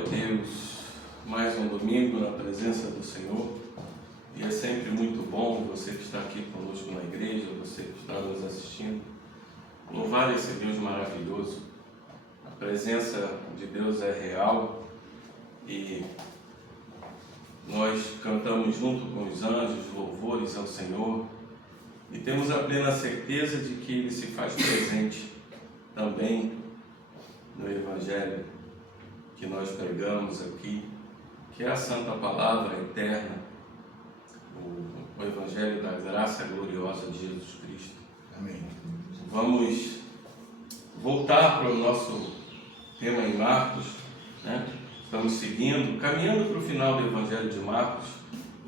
Glória a Deus, mais um domingo na presença do Senhor, e é sempre muito bom você que está aqui conosco na igreja, você que está nos assistindo, louvar esse Deus maravilhoso. A presença de Deus é real e nós cantamos junto com os anjos louvores ao Senhor e temos a plena certeza de que Ele se faz presente também no Evangelho que nós pregamos aqui, que é a Santa Palavra Eterna, o Evangelho da Graça Gloriosa de Jesus Cristo. Amém. Vamos voltar para o nosso tema em Marcos, né? Estamos seguindo, caminhando para o final do Evangelho de Marcos,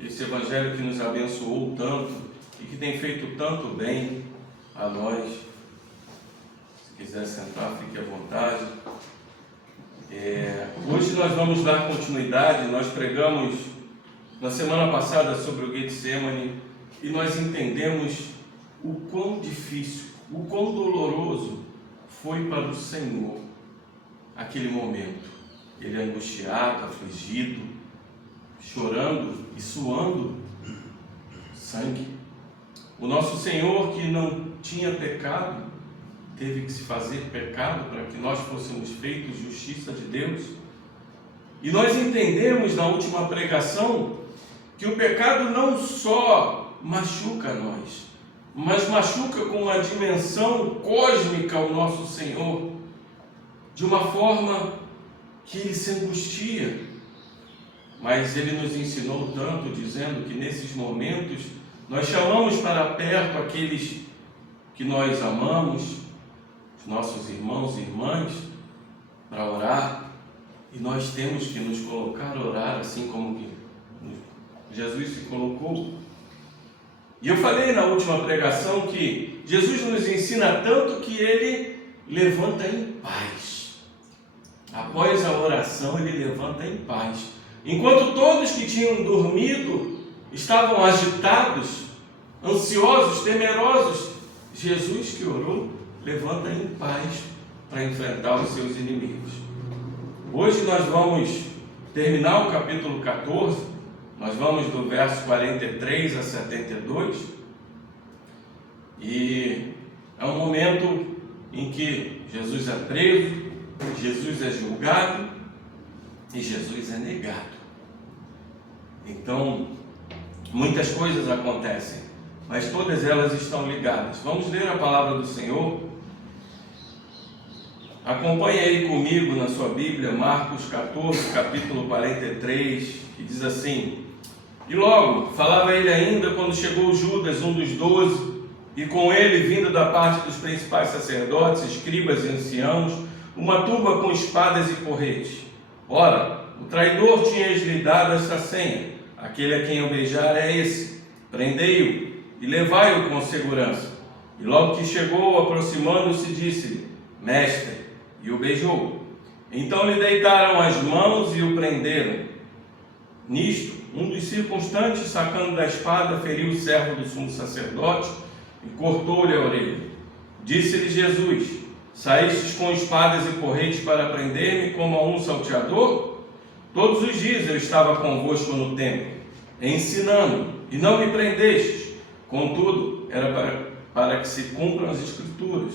esse Evangelho que nos abençoou tanto e que tem feito tanto bem a nós. Se quiser sentar, fique à vontade. Hoje nós vamos dar continuidade. Nós pregamos na semana passada sobre o Getsemane e nós entendemos o quão difícil, o quão doloroso foi para o Senhor aquele momento. Ele angustiado, afligido, chorando e suando sangue. O nosso Senhor, que não tinha pecado, teve que se fazer pecado para que nós fôssemos feitos justiça de Deus. E nós entendemos na última pregação que o pecado não só machuca nós, mas machuca com uma dimensão cósmica o nosso Senhor, de uma forma que Ele se angustia. Mas Ele nos ensinou tanto, dizendo que nesses momentos nós chamamos para perto aqueles que nós amamos, os nossos irmãos e irmãs, para orar, e nós temos que nos colocar a orar assim como que Jesus se colocou. E eu falei na última pregação que Jesus nos ensina tanto que Ele levanta em paz. Após a oração, Ele levanta em paz. Enquanto todos que tinham dormido estavam agitados, ansiosos, temerosos, Jesus que orou, levanta em paz para enfrentar os seus inimigos. Hoje nós vamos terminar o capítulo 14, nós vamos do verso 43 a 72, e é um momento em que Jesus é preso, Jesus é julgado e Jesus é negado. Então, muitas coisas acontecem, mas todas elas estão ligadas. Vamos ler a palavra do Senhor. Acompanhe aí comigo na sua Bíblia, Marcos 14, capítulo 43, que diz assim: E logo, falava ele ainda, quando chegou Judas, um dos 12, e com ele, vindo da parte dos principais sacerdotes, escribas e anciãos, uma turba com espadas e porretes. Ora, o traidor tinha-lhe dado esta senha: aquele a quem eu beijar é esse, prendei-o e levai-o com segurança. E logo que chegou, aproximando-se, disse-lhe: Mestre, e o beijou. Então lhe deitaram as mãos e o prenderam. Nisto, um dos circunstantes, sacando da espada, feriu o servo do sumo sacerdote e cortou-lhe a orelha. Disse-lhe Jesus: Saístes com espadas e porretes para prender-me como a um salteador? Todos os dias eu estava convosco no templo, ensinando, e não me prendestes. Contudo, era para que se cumpram as Escrituras.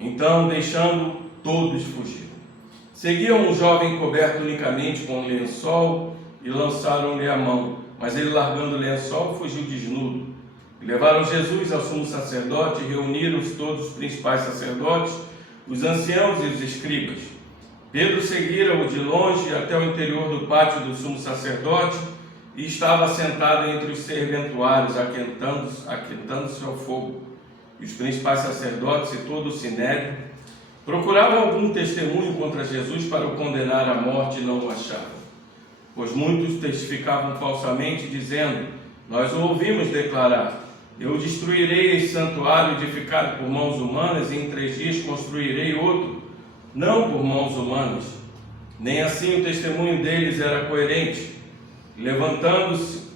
Então, deixando, todos fugiram. Seguiam um jovem coberto unicamente com um lençol e lançaram-lhe a mão, mas ele, largando o lençol, fugiu desnudo. E levaram Jesus ao sumo sacerdote e reuniram-se todos os principais sacerdotes, os anciãos e os escribas. Pedro seguira-o de longe até o interior do pátio do sumo sacerdote e estava sentado entre os serventuários, aquentando-se ao fogo. E os principais sacerdotes e todo o sinédrio procuravam algum testemunho contra Jesus para o condenar à morte e não o achavam. Pois muitos testificavam falsamente, dizendo: Nós o ouvimos declarar: Eu destruirei este santuário edificado por mãos humanas e em 3 dias construirei outro, não por mãos humanas. Nem assim o testemunho deles era coerente. Levantando-se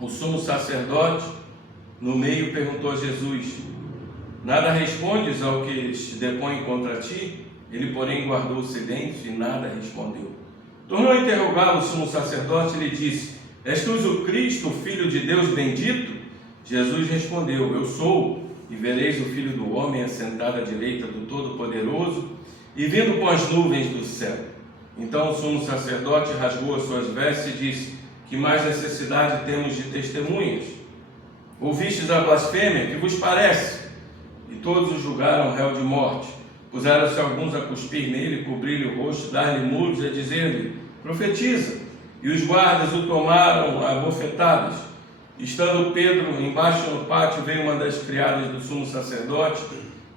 o sumo sacerdote, no meio perguntou a Jesus: Nada respondes ao que eles te depõem contra ti? Ele, porém, guardou o silêncio e nada respondeu. Tornou a interrogá-lo o sumo sacerdote e lhe disse: És tu o Cristo, o Filho de Deus bendito? Jesus respondeu: Eu sou, e vereis o Filho do Homem assentado à direita do Todo-Poderoso e vindo com as nuvens do céu. Então o sumo sacerdote rasgou as suas vestes e disse: Que mais necessidade temos de testemunhas? Ouvistes a blasfêmia? Que vos parece? E todos o julgaram réu de morte. Puseram-se alguns a cuspir nele, cobrir-lhe o rosto, dar-lhe murros e dizer-lhe: Profetiza! E os guardas o tomaram a bofetadas. Estando Pedro embaixo no pátio, veio uma das criadas do sumo sacerdote,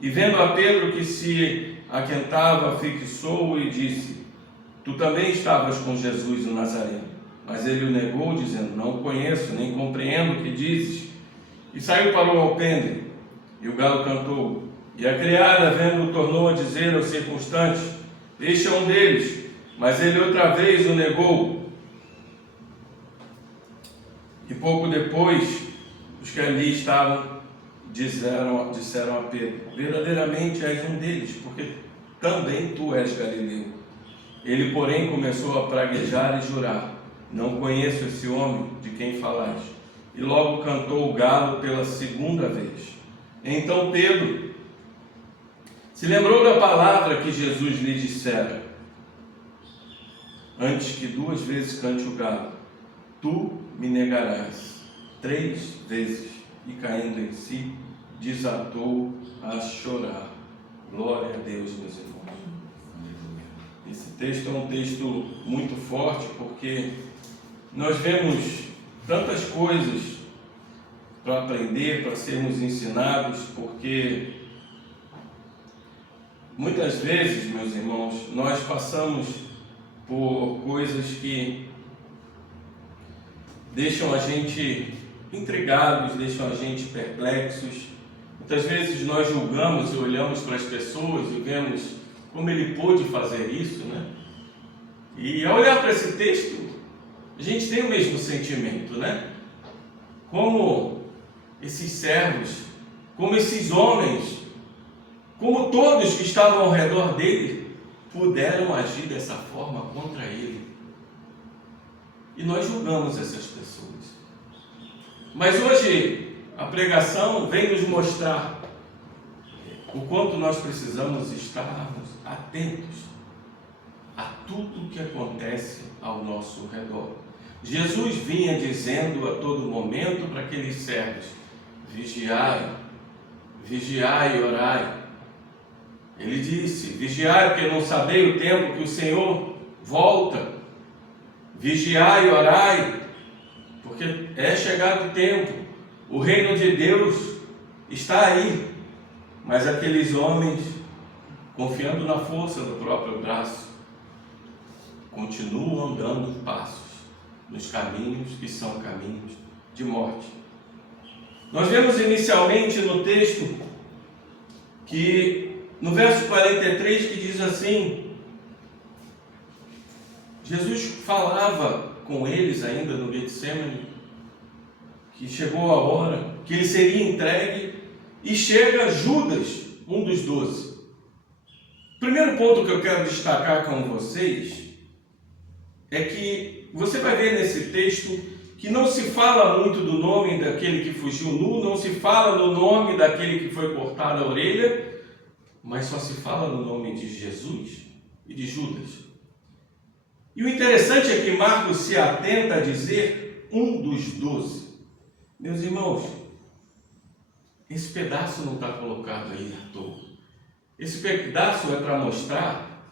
e vendo a Pedro que se aquentava, fixou-o e disse: Tu também estavas com Jesus o Nazareno. Mas ele o negou, dizendo: Não o conheço, nem compreendo o que dizes. E saiu para o alpendre, e o galo cantou. E a criada, vendo-o, tornou a dizer aos circunstantes: Este é um deles. Mas ele outra vez o negou. E pouco depois, os que ali estavam disseram a Pedro: Verdadeiramente és um deles, porque também tu és galileu. Ele, porém, começou a praguejar e jurar: Não conheço esse homem de quem falais. E logo cantou o galo pela segunda vez. Então Pedro se lembrou da palavra que Jesus lhe dissera: Antes que 2 vezes cante o galo, tu me negarás 3 vezes. E caindo em si, desatou a chorar. Glória a Deus, meus irmãos. Esse texto é um texto muito forte, porque nós vemos tantas coisas para aprender, para sermos ensinados, porque muitas vezes, meus irmãos, nós passamos por coisas que deixam a gente intrigados, deixam a gente perplexos. Muitas vezes nós julgamos e olhamos para as pessoas e vemos como ele pôde fazer isso, né? E ao olhar para esse texto, a gente tem o mesmo sentimento, né? Como esses servos, como esses homens, como todos que estavam ao redor dele, puderam agir dessa forma contra ele. E nós julgamos essas pessoas. Mas hoje a pregação vem nos mostrar o quanto nós precisamos estarmos atentos a tudo que acontece ao nosso redor. Jesus vinha dizendo a todo momento para aqueles servos: vigiai, vigiai e orai. Ele disse: vigiai, porque não sabeis o tempo que o Senhor volta. Vigiai e orai, porque é chegado o tempo, o reino de Deus está aí. Mas aqueles homens, confiando na força do próprio braço, continuam dando passos nos caminhos que são caminhos de morte. Nós vemos inicialmente no texto que, no verso 43, que diz assim: Jesus falava com eles ainda no Getsêmani, que chegou a hora, que ele seria entregue, e chega Judas, um dos 12. Primeiro ponto que eu quero destacar com vocês é que você vai ver nesse texto que não se fala muito do nome daquele que fugiu nu, não se fala no nome daquele que foi cortado a orelha, mas só se fala no nome de Jesus e de Judas. E o interessante é que Marcos se atenta a dizer um dos 12. Meus irmãos, esse pedaço não está colocado aí à toa. Esse pedaço é para mostrar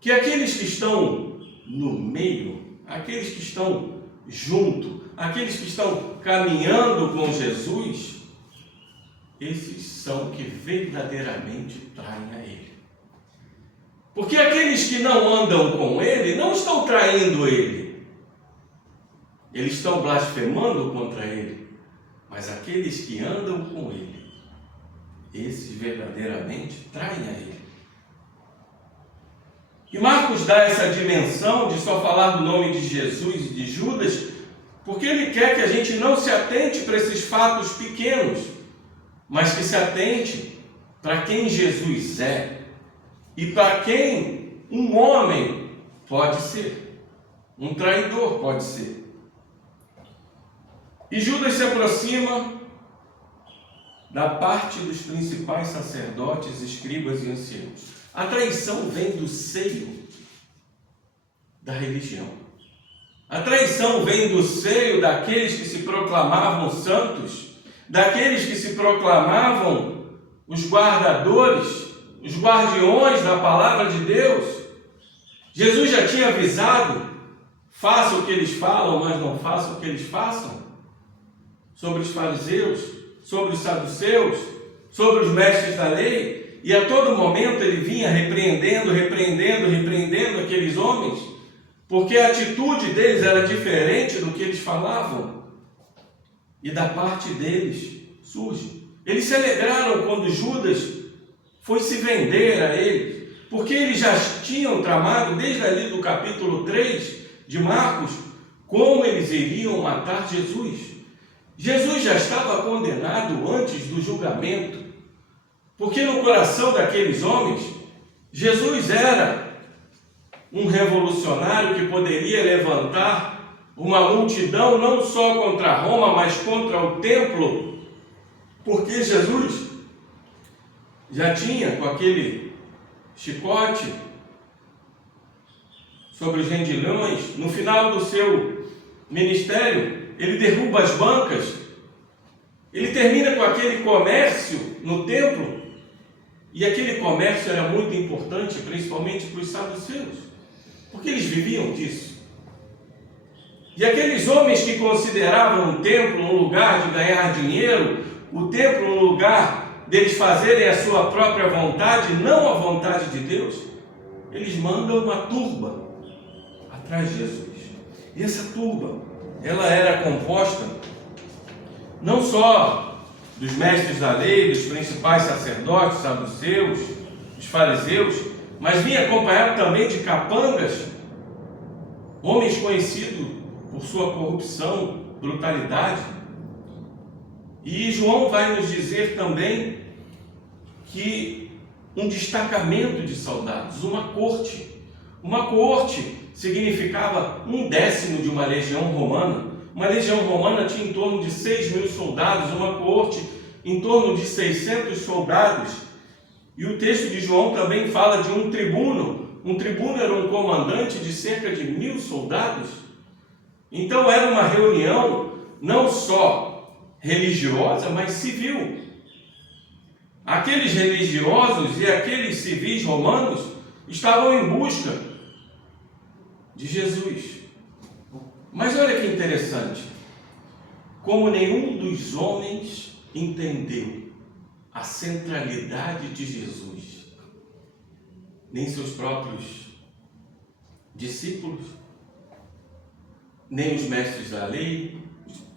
que aqueles que estão no meio, aqueles que estão junto, aqueles que estão caminhando com Jesus, esses são que verdadeiramente traem a Ele. Porque aqueles que não andam com Ele não estão traindo Ele, eles estão blasfemando contra Ele. Mas aqueles que andam com Ele, esses verdadeiramente traem a Ele. E Marcos dá essa dimensão de só falar do nome de Jesus e de Judas, porque ele quer que a gente não se atente para esses fatos pequenos, mas que se atente para quem Jesus é e para quem um homem pode ser. Um traidor pode ser. E Judas se aproxima da parte dos principais sacerdotes, escribas e anciãos. A traição vem do seio da religião. A traição vem do seio daqueles que se proclamavam santos, daqueles que se proclamavam os guardadores, os guardiões da palavra de Deus. Jesus já tinha avisado: faça o que eles falam, mas não faça o que eles façam. Sobre os fariseus, sobre os saduceus, sobre os mestres da lei. E a todo momento ele vinha repreendendo aqueles homens, porque a atitude deles era diferente do que eles falavam. E da parte deles surge. Eles se alegraram quando Judas foi se vender a eles, porque eles já tinham tramado, desde ali do capítulo 3 de Marcos, como eles iriam matar Jesus. Jesus já estava condenado antes do julgamento, porque no coração daqueles homens, Jesus era um revolucionário que poderia levantar uma multidão não só contra Roma, mas contra o templo, porque Jesus já tinha com aquele chicote sobre os rendilhões. No final do seu ministério, ele derruba as bancas, ele termina com aquele comércio no templo, e aquele comércio era muito importante, principalmente para os saduceus, porque eles viviam disso. E aqueles homens que consideravam o templo um lugar de ganhar dinheiro, o templo um lugar deles fazerem a sua própria vontade, não a vontade de Deus, eles mandam uma turba atrás de Jesus. E essa turba, ela era composta não só dos mestres da lei, dos principais sacerdotes, saduceus, dos fariseus, mas vinha acompanhado também de capangas, homens conhecidos por sua corrupção, brutalidade. E João vai nos dizer também que um destacamento de soldados, uma corte significava 1/10 de uma legião romana. Uma legião romana tinha em torno de 6.000 soldados, uma corte em torno de 600 soldados. E o texto de João também fala de um tribuno. Um tribuno era um comandante de cerca de 1.000 soldados. Então era uma reunião não só religiosa, mas civil. Aqueles religiosos e aqueles civis romanos estavam em busca de Jesus. Mas olha que interessante, como nenhum dos homens entendeu a centralidade de Jesus, nem seus próprios discípulos, nem os mestres da lei,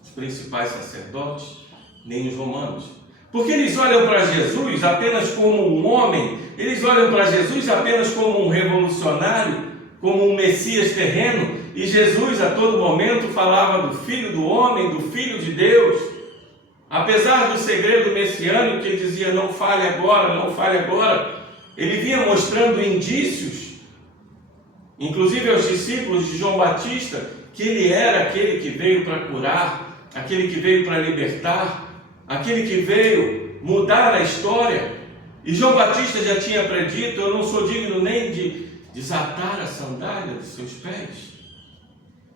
os principais sacerdotes, nem os romanos. Porque eles olham para Jesus apenas como um homem, eles olham para Jesus apenas como um revolucionário, como um Messias terreno, e Jesus a todo momento falava do Filho do Homem, do Filho de Deus. Apesar do segredo messiânico que ele dizia: não fale agora, não fale agora, ele vinha mostrando indícios, inclusive aos discípulos de João Batista, que ele era aquele que veio para curar, aquele que veio para libertar, aquele que veio mudar a história. E João Batista já tinha predito: eu não sou digno nem de desatar a sandália dos seus pés.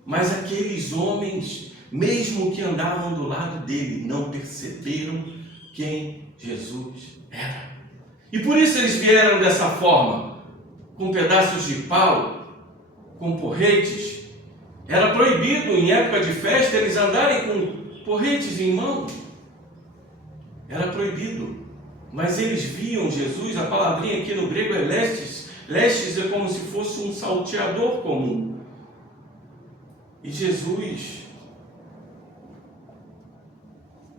Mas aqueles homens, mesmo que andavam do lado dele, não perceberam quem Jesus era. E por isso eles vieram dessa forma, com pedaços de pau, com porretes. Era proibido em época de festa eles andarem com porretes em mão. Era proibido. Mas eles viam Jesus, a palavrinha aqui no grego é lestes. Lestes é como se fosse um salteador comum. E Jesus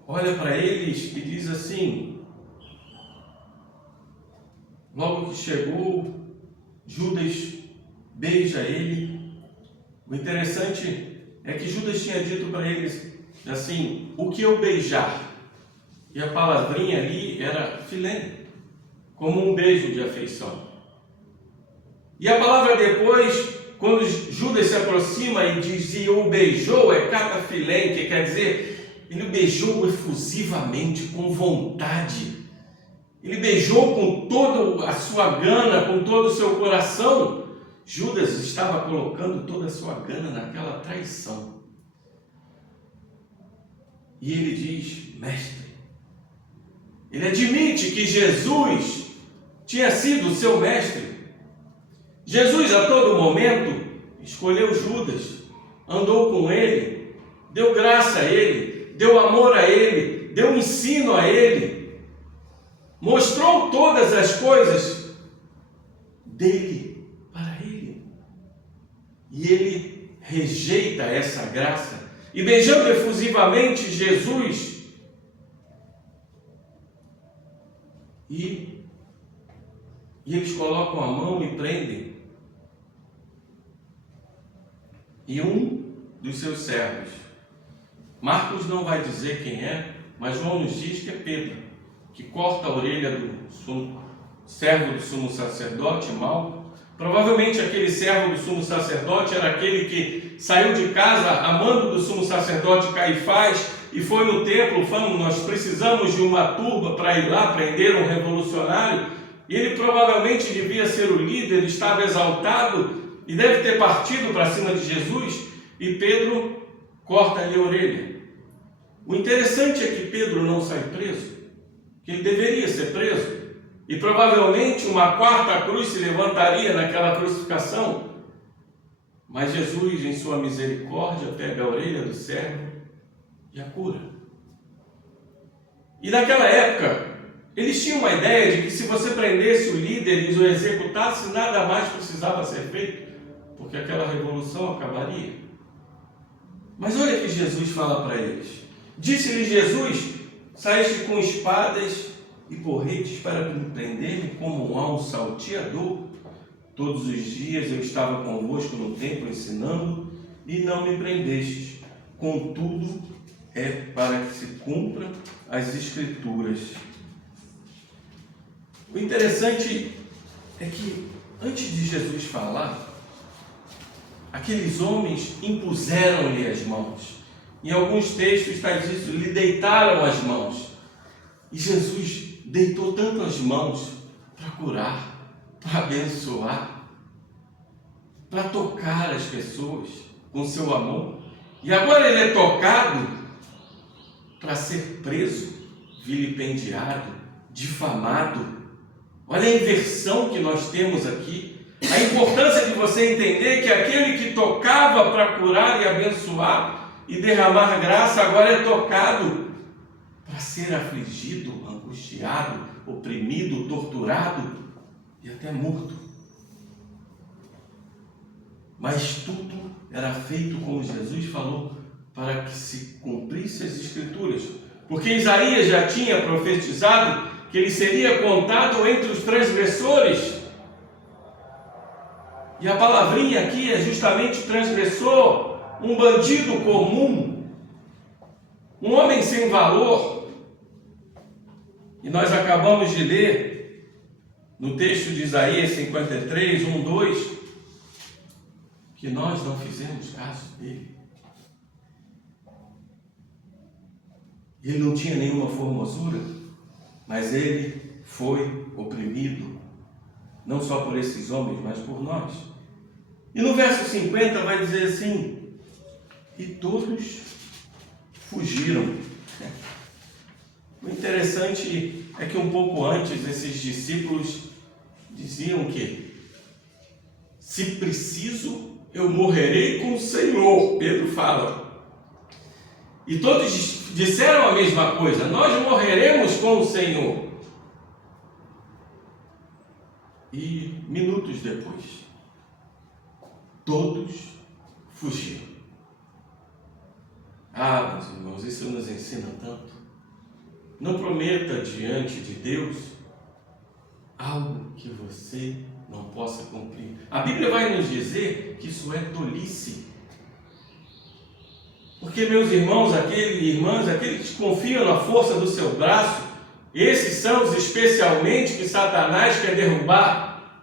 olha para eles e diz assim, logo que chegou, Judas beija ele. O interessante é que Judas tinha dito para eles assim: o que eu beijar? E a palavrinha ali era filé, como um beijo de afeição. E a palavra depois quando Judas se aproxima e diz, e o beijou, é catafilém, que quer dizer, ele o beijou efusivamente, com vontade. Ele beijou com toda a sua gana, com todo o seu coração. Judas estava colocando toda a sua gana naquela traição. E ele diz, mestre. Ele admite que Jesus tinha sido o seu mestre. Jesus a todo momento escolheu Judas, andou com ele, deu graça a ele, deu amor a ele, deu ensino a ele, mostrou todas as coisas dele para ele. E ele rejeita essa graça e beijando efusivamente Jesus e eles colocam a mão e prendem. E um dos seus servos, Marcos não vai dizer quem é, mas João nos diz que é Pedro, que corta a orelha do servo do sumo sacerdote, Malco. Provavelmente aquele servo do sumo sacerdote era aquele que saiu de casa amando do sumo sacerdote Caifás e foi no templo, nós precisamos de uma turba para ir lá prender um revolucionário. E ele provavelmente devia ser o líder, estava exaltado e deve ter partido para cima de Jesus, e Pedro corta-lhe a orelha. O interessante é que Pedro não sai preso, que ele deveria ser preso, e provavelmente uma quarta cruz se levantaria naquela crucificação, mas Jesus, em sua misericórdia, pega a orelha do servo e a cura. E naquela época, eles tinham uma ideia de que se você prendesse o líder e o executasse, nada mais precisava ser feito, porque aquela revolução acabaria. Mas olha que Jesus fala para eles. Disse-lhe Jesus, saíste com espadas e porretes para prender-me como a um salteador. Todos os dias eu estava convosco no templo ensinando e não me prendestes. Contudo, é para que se cumpram as Escrituras. O interessante é que, antes de Jesus falar, aqueles homens impuseram-lhe as mãos. Em alguns textos está dito, lhe deitaram as mãos. E Jesus deitou tanto as mãos para curar, para abençoar, para tocar as pessoas com seu amor. E agora ele é tocado para ser preso, vilipendiado, difamado. Olha a inversão que nós temos aqui. A importância de você entender que aquele que tocava para curar e abençoar e derramar graça, agora é tocado para ser afligido, angustiado, oprimido, torturado e até morto. Mas tudo era feito como Jesus falou, para que se cumprisse as Escrituras. Porque Isaías já tinha profetizado que ele seria contado entre os transgressores. E a palavrinha aqui é justamente transgressor, um bandido comum, um homem sem valor. E nós acabamos de ler no texto de Isaías 53, 1, 2, que nós não fizemos caso dele. Ele não tinha nenhuma formosura, mas ele foi oprimido, não só por esses homens, mas por nós. E no verso 50 vai dizer assim, e todos fugiram. O interessante é que um pouco antes, esses discípulos diziam que, se preciso, eu morrerei com o Senhor, Pedro fala. E todos disseram a mesma coisa, nós morreremos com o Senhor. E minutos depois, todos fugiram. Ah, meus irmãos, isso nos ensina tanto. Não prometa diante de Deus algo que você não possa cumprir. A Bíblia vai nos dizer que isso é tolice. Porque, meus irmãos, aqueles que confiam na força do seu braço, esses são os especialmente que Satanás quer derrubar.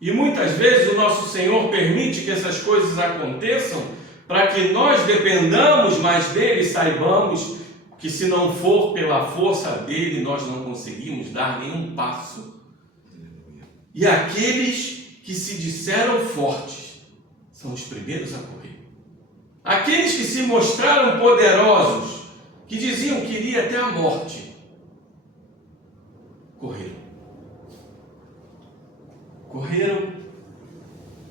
E muitas vezes o nosso Senhor permite que essas coisas aconteçam para que nós dependamos mais dele e saibamos que se não for pela força dele, nós não conseguimos dar nenhum passo. E aqueles que se disseram fortes são os primeiros a correr. Aqueles que se mostraram poderosos, que diziam que iria até a morte, correram.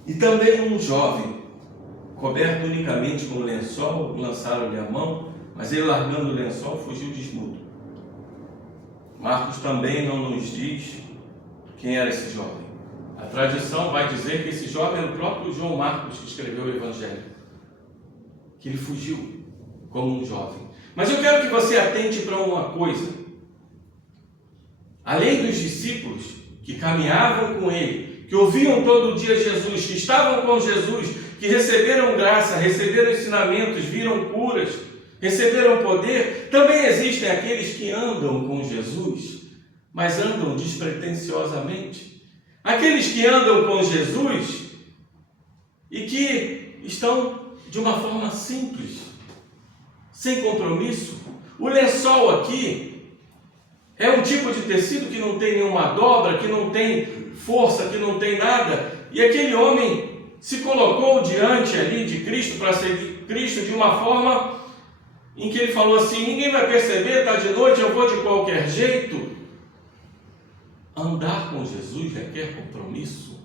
E também um jovem, coberto unicamente com lençol, lançaram-lhe a mão, mas ele, largando o lençol, fugiu desnudo. Marcos também não nos diz quem era esse jovem. A tradição vai dizer que esse jovem era o próprio João Marcos, que escreveu o Evangelho, que ele fugiu como um jovem. Mas eu quero que você atente para uma coisa. Além dos discípulos que caminhavam com ele, que ouviam todo dia Jesus, que estavam com Jesus, que receberam graça, receberam ensinamentos, viram curas, receberam poder, também existem aqueles que andam com Jesus, mas andam despretensiosamente. Aqueles que andam com Jesus e que estão de uma forma simples, sem compromisso. O lençol aqui é um tipo de tecido que não tem nenhuma dobra, que não tem força, que não tem nada. E aquele homem se colocou diante ali de Cristo para seguir Cristo de uma forma em que ele falou assim: ninguém vai perceber, está de noite, eu vou de qualquer jeito. Andar com Jesus requer compromisso.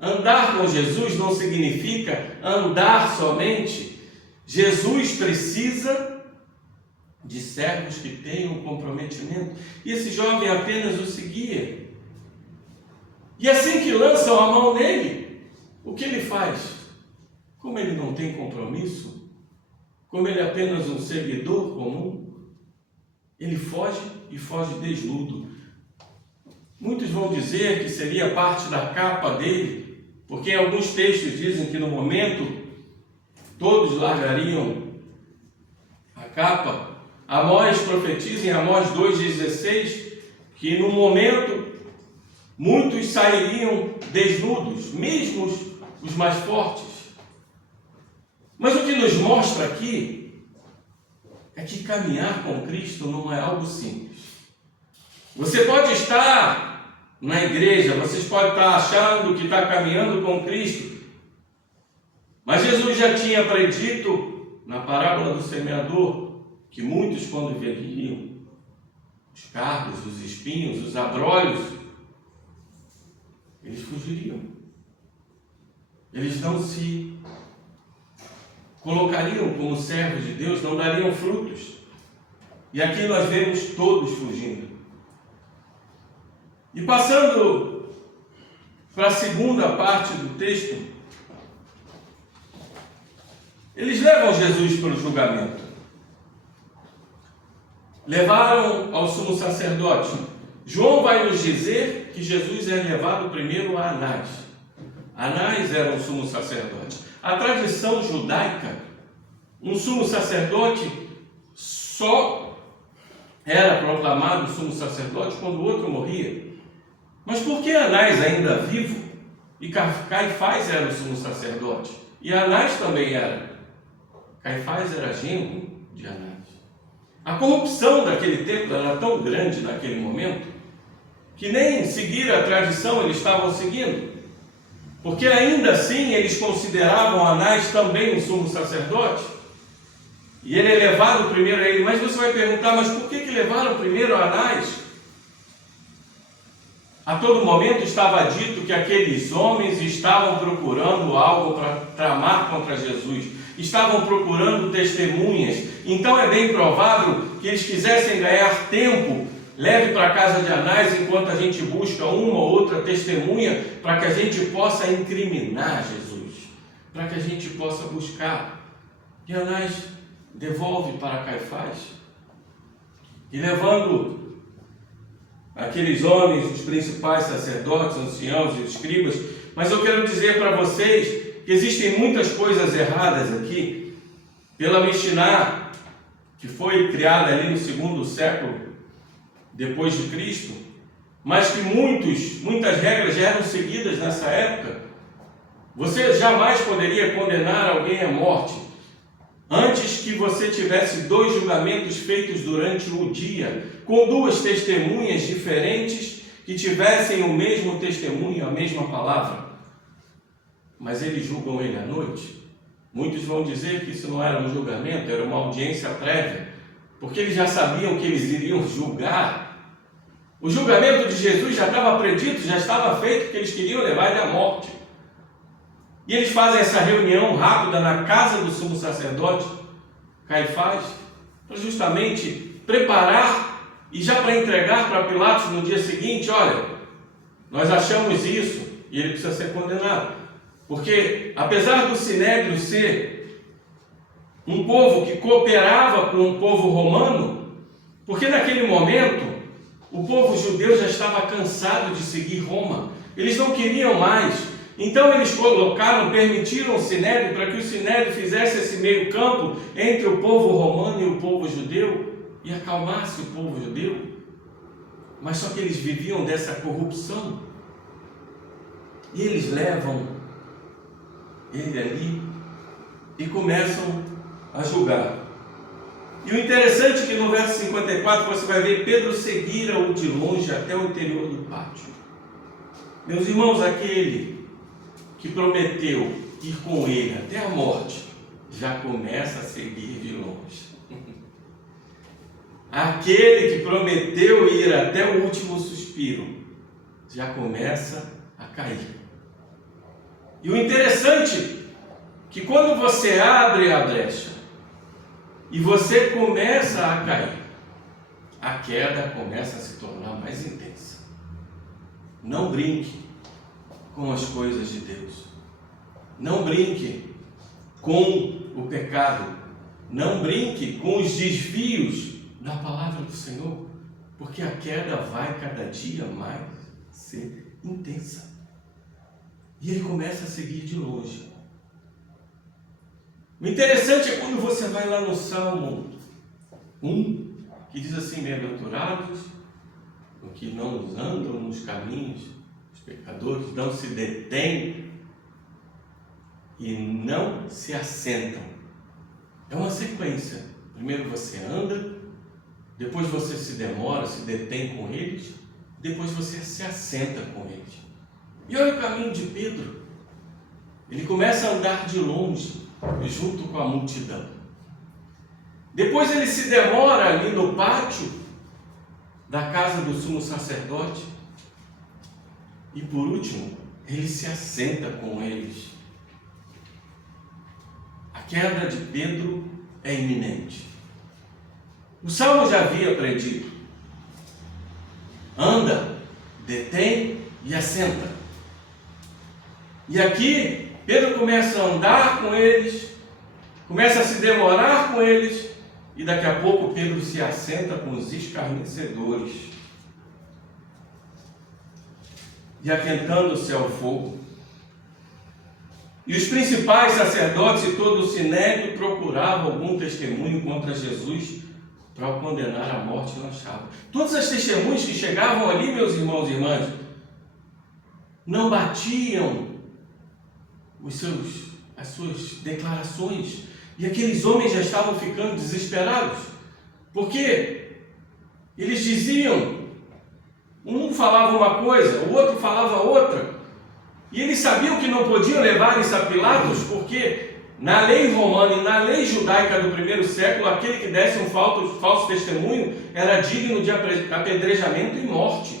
Andar com Jesus não significa andar somente. Jesus precisa de servos que tenham comprometimento. E esse jovem apenas o seguia. E assim que lançam a mão nele, o que ele faz? Como ele não tem compromisso, como ele é apenas um seguidor comum, ele foge e foge desnudo. Muitos vão dizer que seria parte da capa dele, porque em alguns textos dizem que no momento todos largariam a capa. Amós profetiza em Amós 2,16 que no momento muitos sairiam desnudos, mesmo os mais fortes. Mas o que nos mostra aqui é que caminhar com Cristo não é algo simples. Você pode estar na igreja, vocês podem estar achando que está caminhando com Cristo, mas Jesus já tinha predito na parábola do semeador que muitos, quando veriam os cardos, os espinhos, os abrolhos, eles fugiriam. Eles não se colocariam como servos de Deus, não dariam frutos. E aqui nós vemos todos fugindo. E passando para a segunda parte do texto, eles levam Jesus para o julgamento. Levaram ao sumo sacerdote. João vai nos dizer que Jesus é levado primeiro a Anás. Anás era um sumo sacerdote. A tradição judaica, um sumo sacerdote só era proclamado sumo sacerdote quando o outro morria. Mas por que Anás, ainda vivo, e Caifás era o sumo sacerdote? E Anás também era. Caifás era genro de Anás. A corrupção daquele tempo era tão grande naquele momento que nem seguir a tradição eles estavam seguindo. Porque ainda assim eles consideravam Anás também um sumo sacerdote. E ele é levado primeiro a ele. Mas você vai perguntar, mas por que levaram primeiro a Anás? A todo momento estava dito que aqueles homens estavam procurando algo para tramar contra Jesus. Estavam procurando testemunhas. Então é bem provável que eles quisessem ganhar tempo. Leve para a casa de Anás enquanto a gente busca uma ou outra testemunha para que a gente possa incriminar Jesus. Para que a gente possa buscar. E Anás devolve para Caifás. E levando aqueles homens, os principais sacerdotes, anciãos e escribas, mas eu quero dizer para vocês que existem muitas coisas erradas aqui. Pela Mishnah, que foi criada ali no 2º século depois de Cristo, mas que muitas regras já eram seguidas nessa época. Você jamais poderia condenar alguém à morte antes que você tivesse 2 julgamentos feitos durante o dia, com 2 testemunhas diferentes que tivessem o mesmo testemunho, a mesma palavra. Mas eles julgam ele à noite. Muitos vão dizer que isso não era um julgamento, era uma audiência prévia, porque eles já sabiam que eles iriam julgar. O julgamento de Jesus já estava predito, já estava feito, porque eles queriam levar ele à morte. E eles fazem essa reunião rápida na casa do sumo sacerdote, Caifás, para justamente preparar e já para entregar para Pilatos no dia seguinte: olha, nós achamos isso e ele precisa ser condenado. Porque apesar do Sinédrio ser um povo que cooperava com o povo romano, porque naquele momento o povo judeu já estava cansado de seguir Roma, eles não queriam mais. Então eles permitiram o Sinédrio para que o Sinédrio fizesse esse meio campo entre o povo romano e o povo judeu e acalmasse o povo judeu. Mas só que eles viviam dessa corrupção e eles levam ele ali e começam a julgar. E o interessante é que no verso 54 você vai ver Pedro seguira-o de longe até o interior do pátio. Meus irmãos, aquele que prometeu ir com ele até a morte já começa a seguir de longe. Aquele que prometeu ir até o último suspiro já começa a cair. E o interessante é que quando você abre a brecha e você começa a cair, a queda começa a se tornar mais intensa. Não brinque com as coisas de Deus. Não brinque com o pecado. Não brinque com os desvios da palavra do Senhor, porque a queda vai cada dia mais ser intensa. E ele começa a seguir de longe. O interessante é quando você vai lá no Salmo 1, que diz assim: bem-aventurados os que não andam nos caminhos dos pecadores, não se detêm e não se assentam. É uma sequência. Primeiro você anda, depois você se demora, se detém com eles, depois você se assenta com eles. E olha o caminho de Pedro. Ele começa a andar de longe, junto com a multidão. Depois ele se demora ali no pátio da casa do sumo sacerdote. E por último, ele se assenta com eles. A queda de Pedro é iminente. O Salmo já havia predito: anda, detém e assenta. E aqui Pedro começa a andar com eles, começa a se demorar com eles, e daqui a pouco Pedro se assenta com os escarnecedores, e aquentando-se ao fogo. E os principais sacerdotes e todo o sinédrio procuravam algum testemunho contra Jesus para o condenar à morte e lançá-lo. Todas as testemunhas que chegavam ali, meus irmãos e irmãs, não batiam as suas declarações, e aqueles homens já estavam ficando desesperados, porque eles diziam, um falava uma coisa, o outro falava outra, e eles sabiam que não podiam levar isso a Pilatos, porque na lei romana e na lei judaica do primeiro século, aquele que desse um falso testemunho era digno de apedrejamento e morte.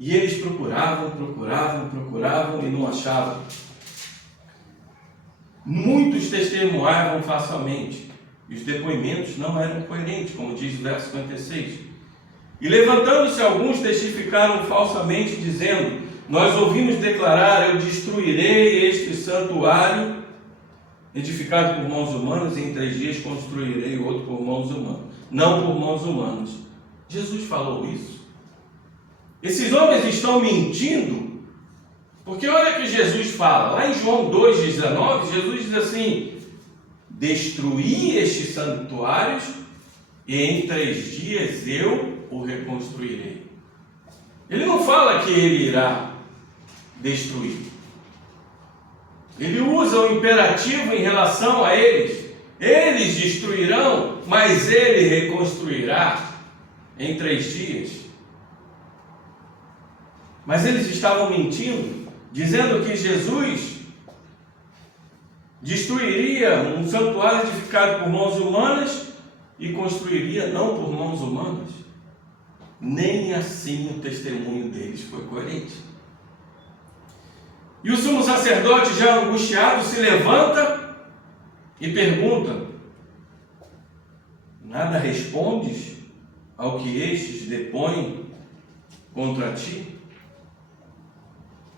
E eles procuravam e não achavam. Muitos testemunhavam falsamente, e os depoimentos não eram coerentes, como diz o verso 56. E levantando-se alguns testificaram falsamente, dizendo: nós ouvimos declarar, eu destruirei este santuário edificado por mãos humanas, e em 3 dias construirei outro por mãos humanas, não por mãos humanas. Jesus falou isso? Esses homens estão mentindo, porque olha que Jesus fala, lá em João 2,19, Jesus diz assim: destruí estes santuários e em 3 dias eu o reconstruirei. Ele não fala que ele irá destruir. Ele usa o imperativo em relação a eles. Eles destruirão, mas ele reconstruirá em 3 dias. Mas eles estavam mentindo, dizendo que Jesus destruiria um santuário edificado por mãos humanas e construiria não por mãos humanas. Nem assim o testemunho deles foi coerente. E o sumo sacerdote, já angustiado, se levanta e pergunta: nada respondes ao que estes depõem contra ti?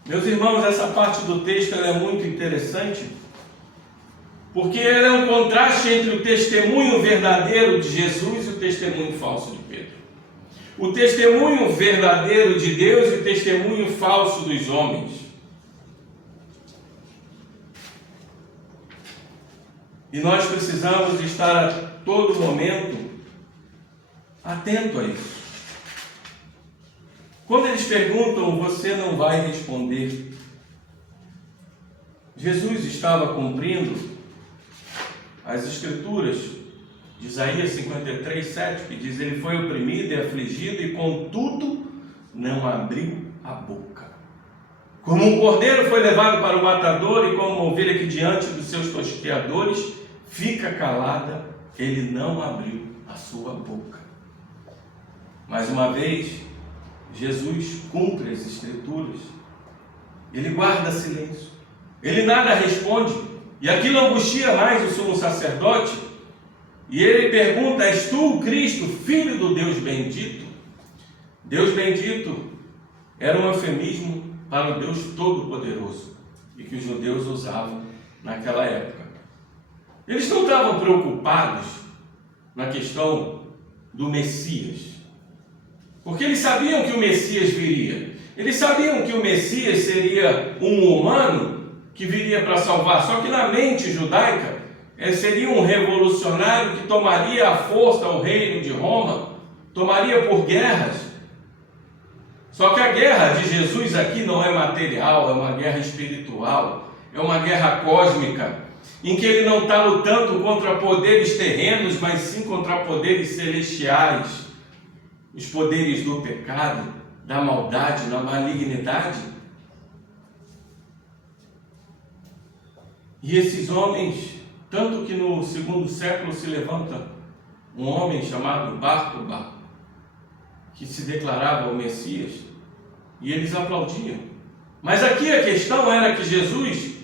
Meus irmãos, essa parte do texto ela é muito interessante, porque ela é um contraste entre o testemunho verdadeiro de Jesus e o testemunho falso de Pedro. O testemunho verdadeiro de Deus e o testemunho falso dos homens. E nós precisamos estar a todo momento atento a isso. Quando eles perguntam, você não vai responder. Jesus estava cumprindo as Escrituras de Isaías 53:7, que diz: ele foi oprimido e afligido e contudo não abriu a boca. Como um cordeiro foi levado para o matador e como uma ovelha que diante dos seus tosqueadores fica calada, ele não abriu a sua boca. Mais uma vez, Jesus cumpre as Escrituras. Ele guarda silêncio. Ele nada responde. E aquilo angustia mais o sumo sacerdote. E ele pergunta: és tu o Cristo, filho do Deus bendito? Deus bendito era um eufemismo para o Deus Todo-Poderoso e que os judeus usavam naquela época. Eles não estavam preocupados na questão do Messias, porque eles sabiam que o Messias viria. Eles sabiam que o Messias seria um humano que viria para salvar. Só que na mente judaica, seria um revolucionário que tomaria à força o reino de Roma, tomaria por guerras. Só que a guerra de Jesus aqui não é material, é uma guerra espiritual, é uma guerra cósmica, em que ele não está lutando contra poderes terrenos, mas sim contra poderes celestiais, os poderes do pecado, da maldade, da malignidade. E esses homens, tanto que no 2º século se levanta um homem chamado Bártuba, que se declarava o Messias, e eles aplaudiam. Mas aqui a questão era que Jesus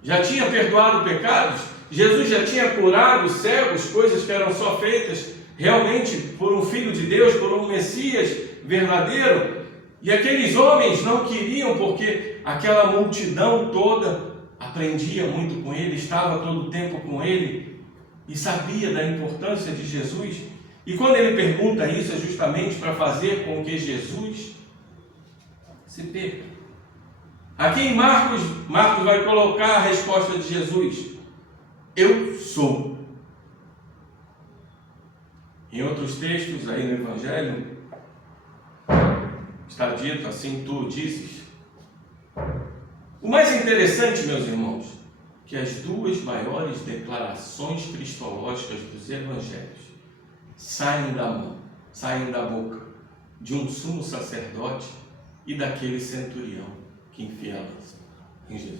já tinha perdoado pecados, Jesus já tinha curado cegos, coisas que eram só feitas realmente por um Filho de Deus, por um Messias verdadeiro. E aqueles homens não queriam, porque aquela multidão toda aprendia muito com ele, estava todo o tempo com ele e sabia da importância de Jesus. E quando ele pergunta isso, é justamente para fazer com que Jesus se perca. Aqui em Marcos vai colocar a resposta de Jesus: eu sou. Em outros textos aí no Evangelho está dito assim: tu dizes. O mais interessante, meus irmãos, que as duas maiores declarações cristológicas dos Evangelhos saem da boca de um sumo sacerdote e daquele centurião que enfia a lança em Jesus.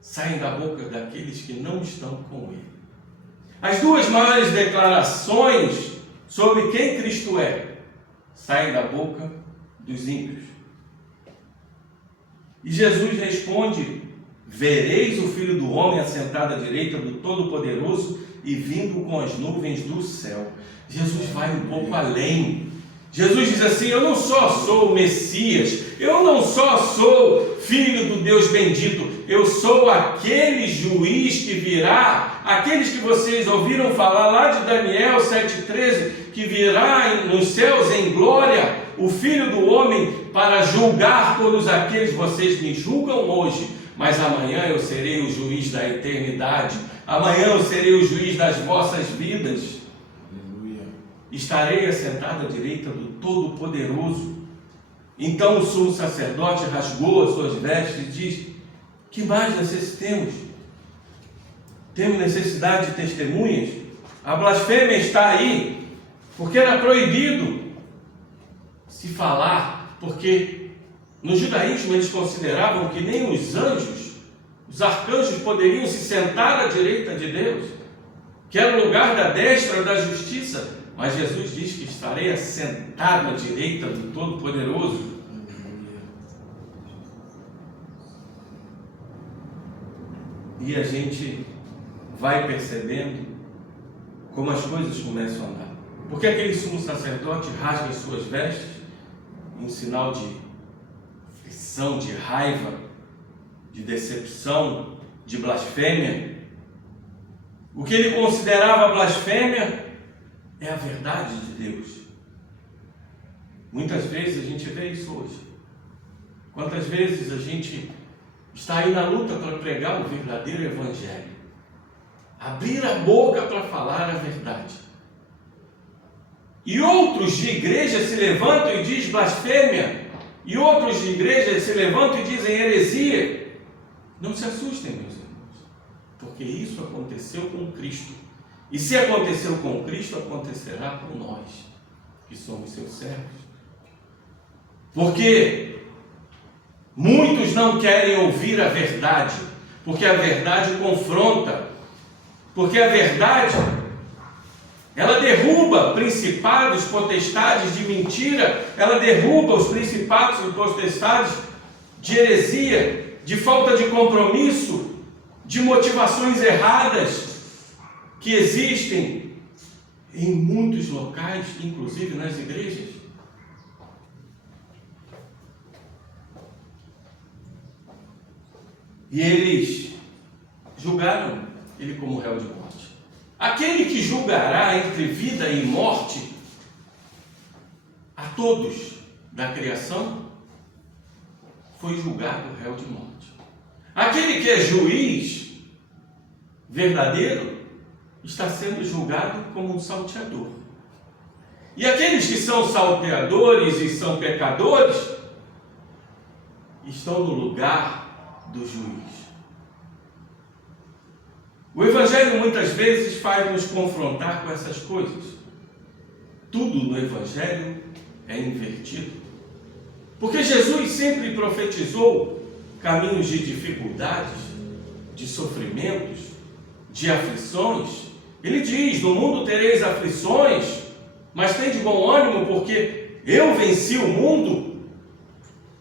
Saem da boca daqueles que não estão com ele. As duas maiores declarações sobre quem Cristo é saem da boca dos ímpios. E Jesus responde: vereis o Filho do Homem assentado à direita do Todo-Poderoso e vindo com as nuvens do céu. Jesus vai um pouco além. Jesus diz assim: eu não só sou o Messias, eu não só sou Filho do Deus bendito, eu sou aquele juiz que virá, aqueles que vocês ouviram falar lá de Daniel 7,13, que virá nos céus em glória, o Filho do Homem, para julgar todos aqueles que vocês me julgam hoje, mas amanhã eu serei o juiz da eternidade, amanhã eu serei o juiz das vossas vidas. Aleluia. Estarei assentado à direita do Todo-Poderoso. Então o sumo sacerdote rasgou as suas vestes e diz: que mais necessitemos? Temos necessidade de testemunhas? A blasfêmia está aí, porque era proibido se falar, porque no judaísmo eles consideravam que nem os anjos, os arcanjos, poderiam se sentar à direita de Deus, que era o lugar da destra da justiça. Mas Jesus diz que estarei assentado à direita do Todo-Poderoso. E a gente vai percebendo como as coisas começam a andar. Porque aquele sumo sacerdote rasga as suas vestes em sinal de aflição, de raiva, de decepção, de blasfêmia. O que ele considerava blasfêmia é a verdade de Deus. Muitas vezes a gente vê isso hoje. Quantas vezes a gente está aí na luta para pregar o verdadeiro evangelho, abrir a boca para falar a verdade, e outros de igreja se levantam e dizem blasfêmia, e outros de igreja se levantam e dizem heresia. Não se assustem, meus irmãos, porque isso aconteceu com Cristo, e se aconteceu com Cristo, acontecerá com nós, que somos seus servos. Porque muitos não querem ouvir a verdade, porque a verdade confronta, porque a verdade, ela derruba principados, potestades de mentira, ela derruba os principados e potestades de heresia, de falta de compromisso, de motivações erradas que existem em muitos locais, inclusive nas igrejas. E eles julgaram ele como réu de morte. Aquele que julgará entre vida e morte a todos da criação foi julgado réu de morte. Aquele que é juiz verdadeiro está sendo julgado como um salteador. E aqueles que são salteadores e são pecadores estão no lugar do juiz. O Evangelho muitas vezes faz nos confrontar com essas coisas. Tudo no Evangelho é invertido. Porque Jesus sempre profetizou caminhos de dificuldades, de sofrimentos, de aflições. Ele diz: no mundo tereis aflições, mas tem de bom ânimo, porque eu venci o mundo.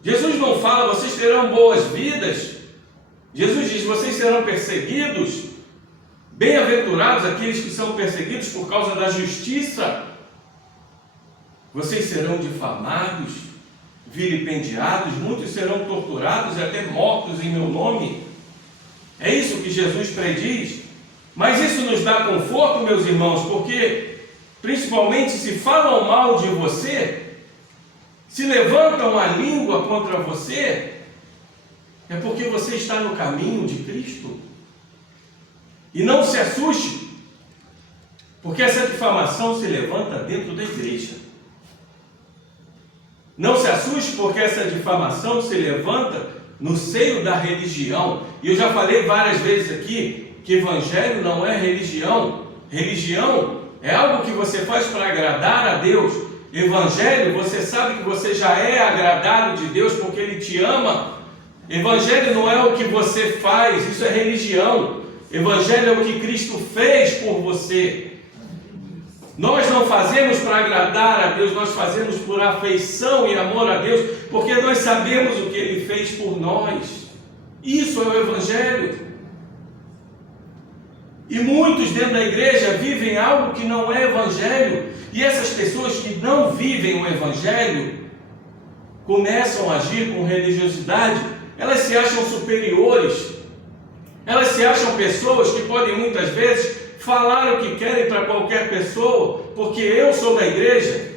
Jesus não fala, vocês terão boas vidas. Jesus diz, vocês serão perseguidos. Bem-aventurados aqueles que são perseguidos por causa da justiça. Vocês serão difamados, vilipendiados, muitos serão torturados e até mortos em meu nome. É isso que Jesus prediz. Mas isso nos dá conforto, meus irmãos, porque principalmente se falam mal de você, se levantam a língua contra você, é porque você está no caminho de Cristo. E não se assuste, porque essa difamação se levanta dentro da igreja. Não se assuste, porque essa difamação se levanta no seio da religião. E eu já falei várias vezes aqui que evangelho não é religião. Religião é algo que você faz para agradar a Deus. Evangelho, você sabe que você já é agradado de Deus porque Ele te ama. Evangelho não é o que você faz, isso é religião. Evangelho é o que Cristo fez por você. Nós não fazemos para agradar a Deus, nós fazemos por afeição e amor a Deus, porque nós sabemos o que Ele fez por nós. Isso é o Evangelho. E muitos dentro da igreja vivem algo que não é Evangelho. E essas pessoas que não vivem o Evangelho começam a agir com religiosidade. Elas se acham superiores. Elas se acham pessoas que podem muitas vezes falar o que querem para qualquer pessoa, porque eu sou da igreja.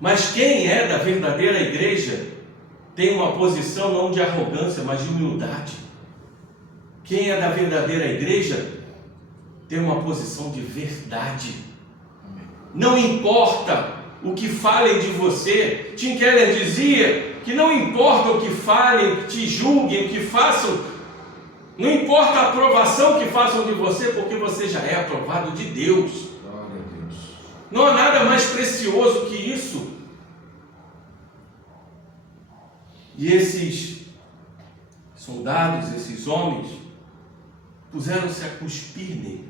Mas quem é da verdadeira igreja tem uma posição não de arrogância, mas de humildade. Quem é da verdadeira igreja tem uma posição de verdade. Não importa o que falem de você. Tim Keller dizia que não importa o que falem, que te julguem, o que façam, não importa a aprovação que façam de você, porque você já é aprovado de Deus. Glória a Deus. Não há nada mais precioso que isso. E esses soldados, esses homens, puseram-se a cuspir nele,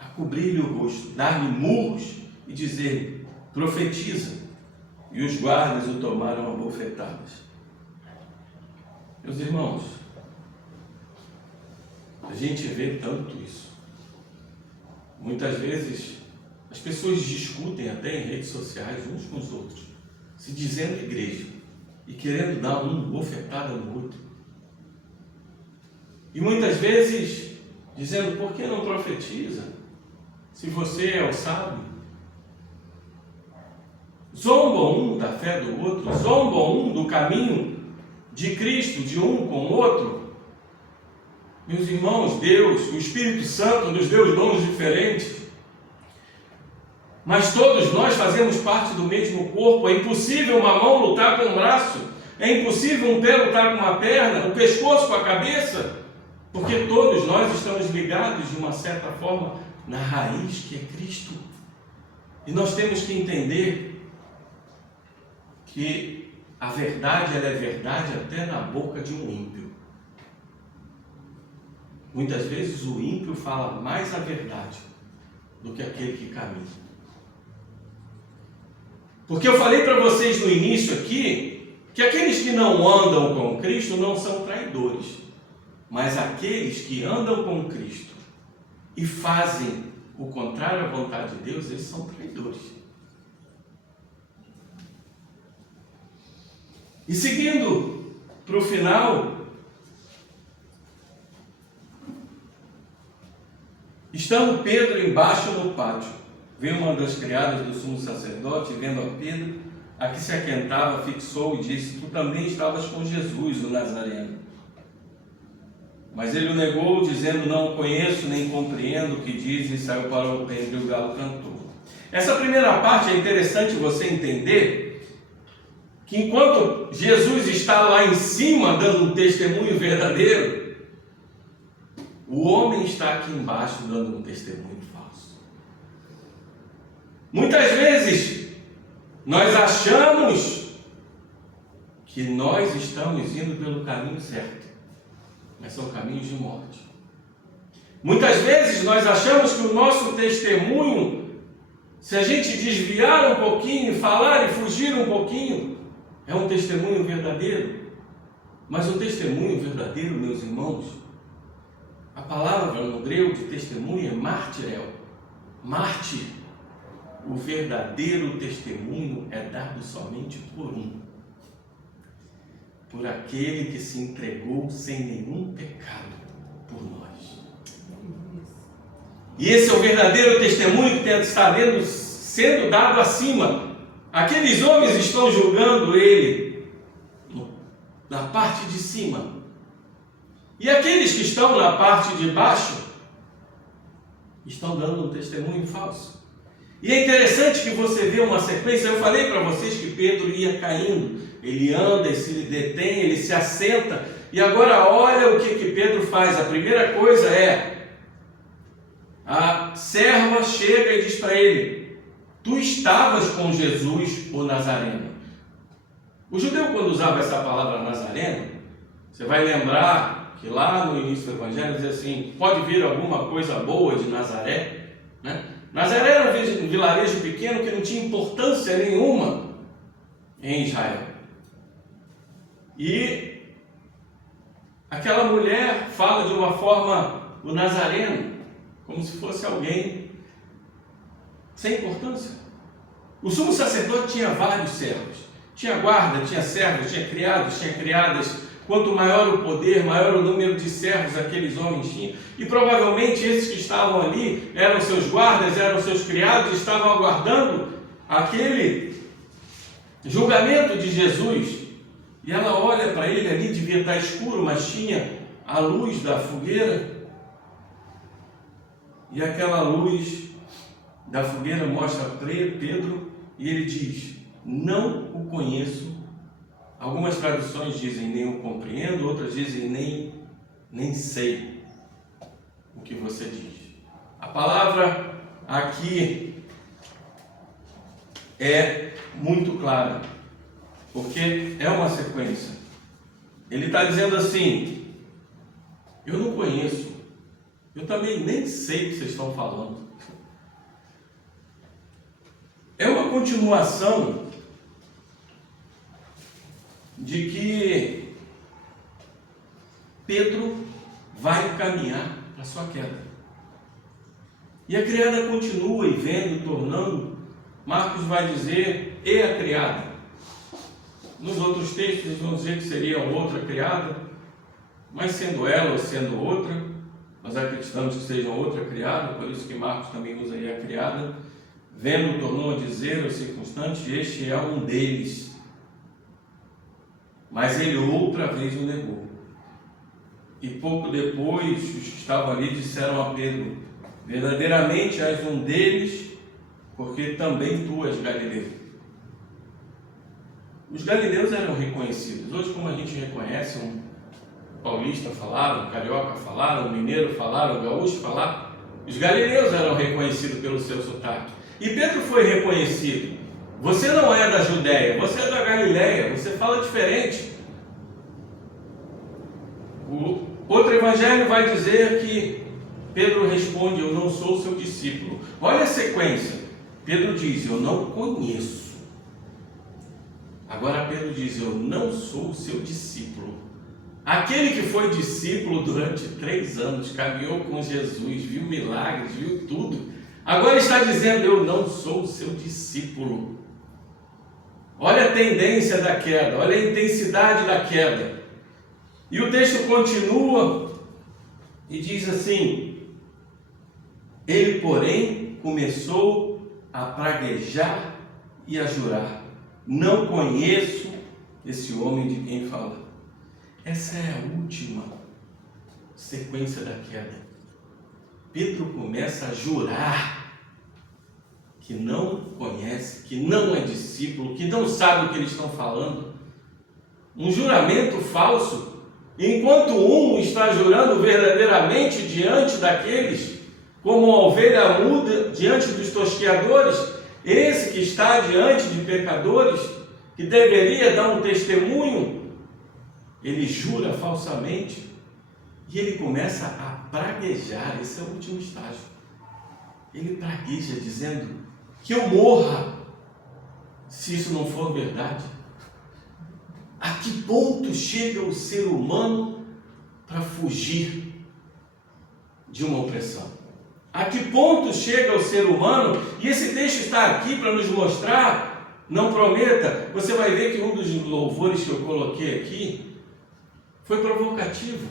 a cobrir-lhe o rosto, dar-lhe murros e dizer: profetiza. E os guardas o tomaram a bofetadas. Meus irmãos, a gente vê tanto isso. Muitas vezes as pessoas discutem até em redes sociais uns com os outros, se dizendo igreja e querendo dar uma bofetada no outro. E muitas vezes dizendo: por que não profetiza? Se você é o sábio. Zombam um da fé do outro, zombam um do caminho de Cristo, de um com o outro. Meus irmãos, Deus, o Espírito Santo nos deu dons diferentes, mas todos nós fazemos parte do mesmo corpo. É impossível uma mão lutar com um braço, é impossível um pé lutar com uma perna, o pescoço com a cabeça, porque todos nós estamos ligados de uma certa forma na raiz que é Cristo. E nós temos que entender que a verdade, ela é verdade até na boca de um ímpio. Muitas vezes o ímpio fala mais a verdade do que aquele que caminha. Porque eu falei para vocês no início aqui que aqueles que não andam com Cristo não são traidores, mas aqueles que andam com Cristo e fazem o contrário à vontade de Deus, eles são traidores. E seguindo para o final, estando Pedro embaixo no pátio, veio uma das criadas do sumo sacerdote, vendo a Pedro, a que se aquentava, fixou e disse: tu também estavas com Jesus, o Nazareno. Mas ele o negou, dizendo: não conheço nem compreendo o que diz, e saiu para o templo e o galo cantou. Essa primeira parte é interessante você entender que enquanto Jesus está lá em cima dando um testemunho verdadeiro, o homem está aqui embaixo dando um testemunho falso. Muitas vezes nós achamos que nós estamos indo pelo caminho certo, mas são caminhos de morte. Muitas vezes nós achamos que o nosso testemunho, se a gente desviar um pouquinho, falar e fugir um pouquinho, é um testemunho verdadeiro. Mas o testemunho verdadeiro, meus irmãos, a palavra no grego de testemunho é martirel. Mártir. O verdadeiro testemunho é dado somente por um. Por aquele que se entregou sem nenhum pecado por nós. E esse é o verdadeiro testemunho que está sendo dado acima. Aqueles homens estão julgando ele na parte de cima. E aqueles que estão na parte de baixo estão dando um testemunho falso. E é interessante que você vê uma sequência. Eu falei para vocês que Pedro ia caindo. Ele anda, ele se detém, ele se assenta. E agora olha o que Pedro faz. A primeira coisa é: a serva chega e diz para ele: tu estavas com Jesus, o Nazareno. O judeu, quando usava essa palavra Nazareno, você vai lembrar que lá no início do Evangelho diz assim: pode vir alguma coisa boa de Nazaré, né? Nazaré era um vilarejo pequeno que não tinha importância nenhuma em Israel. E aquela mulher fala de uma forma o Nazareno, como se fosse alguém sem importância. O sumo sacerdote tinha vários servos, tinha guarda, tinha servos, tinha criados, tinha criadas. Quanto maior o poder, maior o número de servos aqueles homens tinham. E provavelmente esses que estavam ali eram seus guardas, eram seus criados, estavam aguardando aquele julgamento de Jesus. E ela olha para ele ali, devia estar escuro, mas tinha a luz da fogueira. E aquela luz da fogueira mostra Pedro, e ele diz: não o conheço Algumas traduções dizem nem eu compreendo, outras dizem nem sei o que você diz. A palavra aqui é muito clara, porque é uma sequência. Ele está dizendo assim: eu não conheço, eu também nem sei o que vocês estão falando. É uma continuação de que Pedro vai caminhar para sua queda. E a criada continua e vendo, tornando. Marcos vai dizer, e a criada. Nos outros textos eles vão dizer que seria outra criada, mas sendo ela ou sendo outra, nós acreditamos que seja outra criada, por isso que Marcos também usa aí a criada. Vendo, tornou a dizer aos circunstantes, este é um deles. Mas ele outra vez o negou. E pouco depois, os que estavam ali disseram a Pedro, verdadeiramente és um deles, porque também tu és galileu. Os galileus eram reconhecidos. Hoje, como a gente reconhece um paulista falar, um carioca falar, um mineiro falar, um gaúcho falar, os galileus eram reconhecidos pelo seu sotaque. E Pedro foi reconhecido. Você não é da Judéia, você é da Galileia, você fala diferente. O outro evangelho vai dizer que Pedro responde, eu não sou seu discípulo. Olha a sequência. Pedro diz, eu não conheço. Agora Pedro diz, eu não sou seu discípulo. Aquele que foi discípulo durante 3 anos, caminhou com Jesus, viu milagres, viu tudo. Agora está dizendo, eu não sou seu discípulo. Olha a tendência da queda, olha a intensidade da queda. E o texto continua e diz assim, ele, porém, começou a praguejar e a jurar, não conheço esse homem de quem fala. Essa é a última sequência da queda. Pedro começa a jurar que não conhece, que não é discípulo, que não sabe o que eles estão falando. Um juramento falso, enquanto um está jurando verdadeiramente diante daqueles, como uma ovelha muda diante dos tosqueadores, esse que está diante de pecadores, que deveria dar um testemunho, ele jura falsamente e ele começa a praguejar. Esse é o último estágio. Ele pragueja dizendo que eu morra se isso não for verdade. A que ponto chega o ser humano para fugir de uma opressão? A que ponto chega o ser humano? E esse texto está aqui para nos mostrar, não prometa. Você vai ver que um dos louvores que eu coloquei aqui foi provocativo,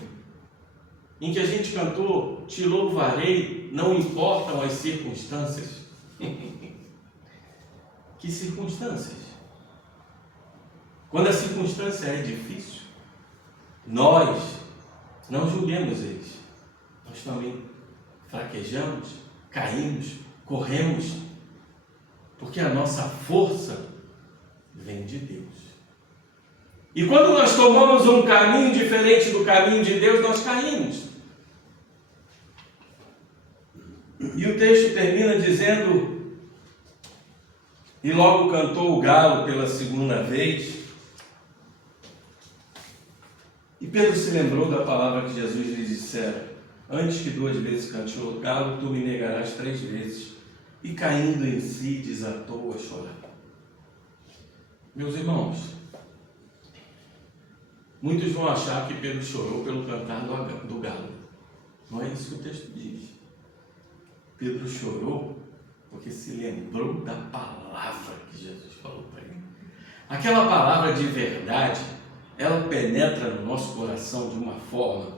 em que a gente cantou, te louvarei, não importam as circunstâncias. Que circunstâncias? Quando a circunstância é difícil, nós não julguemos eles. Nós também fraquejamos, caímos, corremos, porque a nossa força vem de Deus. E quando nós tomamos um caminho diferente do caminho de Deus, nós caímos. E o texto termina dizendo, e logo cantou o galo pela segunda vez. E Pedro se lembrou da palavra que Jesus lhe dissera, antes que 2 vezes cante o galo, tu me negarás 3 vezes. E caindo em si, desatou a chorar. Meus irmãos, muitos vão achar que Pedro chorou pelo cantar do galo. Não é isso que o texto diz. Pedro chorou porque se lembrou da palavra que Jesus falou para ele. Aquela palavra de verdade, ela penetra no nosso coração de uma forma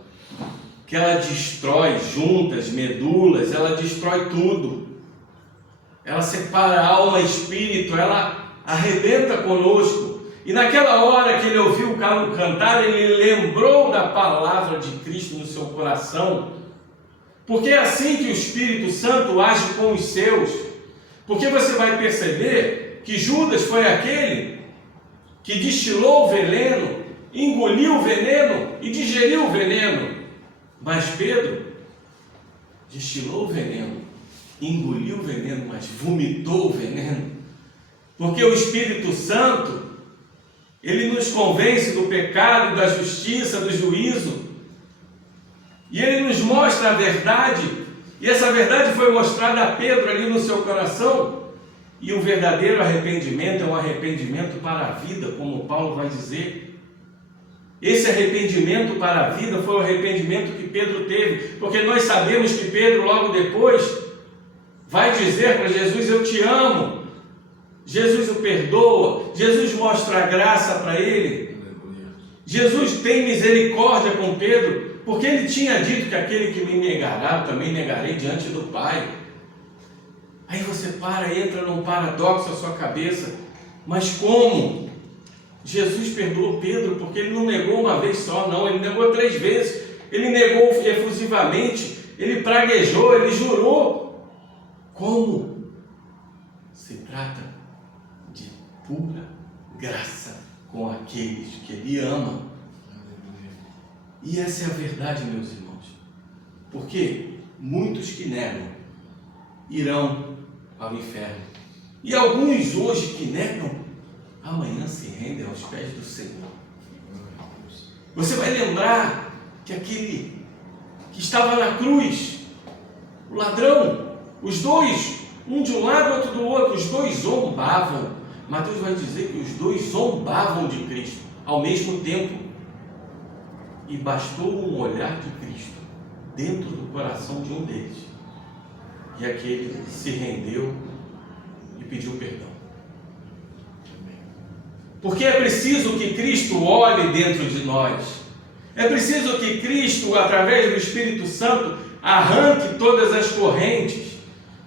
que ela destrói juntas, medulas, ela destrói tudo. Ela separa alma e espírito, ela arrebenta conosco. E naquela hora que ele ouviu o galo cantar, ele lembrou da palavra de Cristo no seu coração. Porque é assim que o Espírito Santo age com os seus. Porque você vai perceber que Judas foi aquele que destilou o veneno, engoliu o veneno e digeriu o veneno. Mas Pedro destilou o veneno, engoliu o veneno, mas vomitou o veneno. Porque o Espírito Santo, ele nos convence do pecado, da justiça, do juízo. E ele nos mostra a verdade. E essa verdade foi mostrada a Pedro ali no seu coração. E o verdadeiro arrependimento é um arrependimento para a vida, como Paulo vai dizer. Esse arrependimento para a vida foi o arrependimento que Pedro teve. Porque nós sabemos que Pedro logo depois vai dizer para Jesus: eu te amo. Jesus o perdoa, Jesus mostra a graça para ele. Jesus tem misericórdia com Pedro, porque ele tinha dito que aquele que me negará, eu também negarei diante do Pai. Aí você entra num paradoxo à sua cabeça. Mas como? Jesus perdoou Pedro porque ele não negou uma vez só, não, ele negou 3 vezes. Ele negou efusivamente, ele praguejou, ele jurou. Como? Se trata de pura graça com aqueles que ele ama. E essa é a verdade, meus irmãos. Porque muitos que negam irão ao inferno. E alguns hoje que negam, amanhã se rendem aos pés do Senhor. Você vai lembrar que aquele que estava na cruz, o ladrão, os dois, um de um lado, outro do outro, os dois zombavam. Mateus vai dizer que os dois zombavam de Cristo ao mesmo tempo. E bastou um olhar de Cristo dentro do coração de um deles, e aquele se rendeu e pediu perdão. Porque é preciso que Cristo olhe dentro de nós. É preciso que Cristo, através do Espírito Santo, arranque todas as correntes.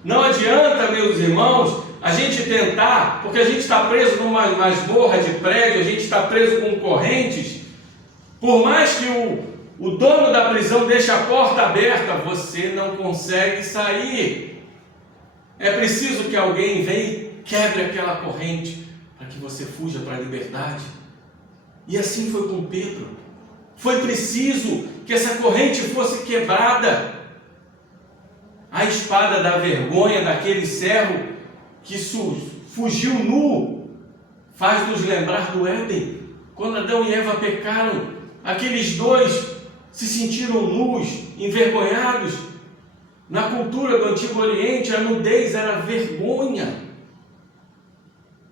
Não adianta, meus irmãos, a gente tentar, porque a gente está preso numa masmorra de prédio, a gente está preso com correntes. Por mais que o dono da prisão deixe a porta aberta, você não consegue sair. É preciso que alguém venha e quebre aquela corrente, para que você fuja para a liberdade. E assim foi com Pedro. Foi preciso que essa corrente fosse quebrada. A espada da vergonha daquele servo que fugiu nu faz nos lembrar do Éden. Quando Adão e Eva pecaram, aqueles dois se sentiram nus, envergonhados. Na cultura do Antigo Oriente, a nudez era vergonha.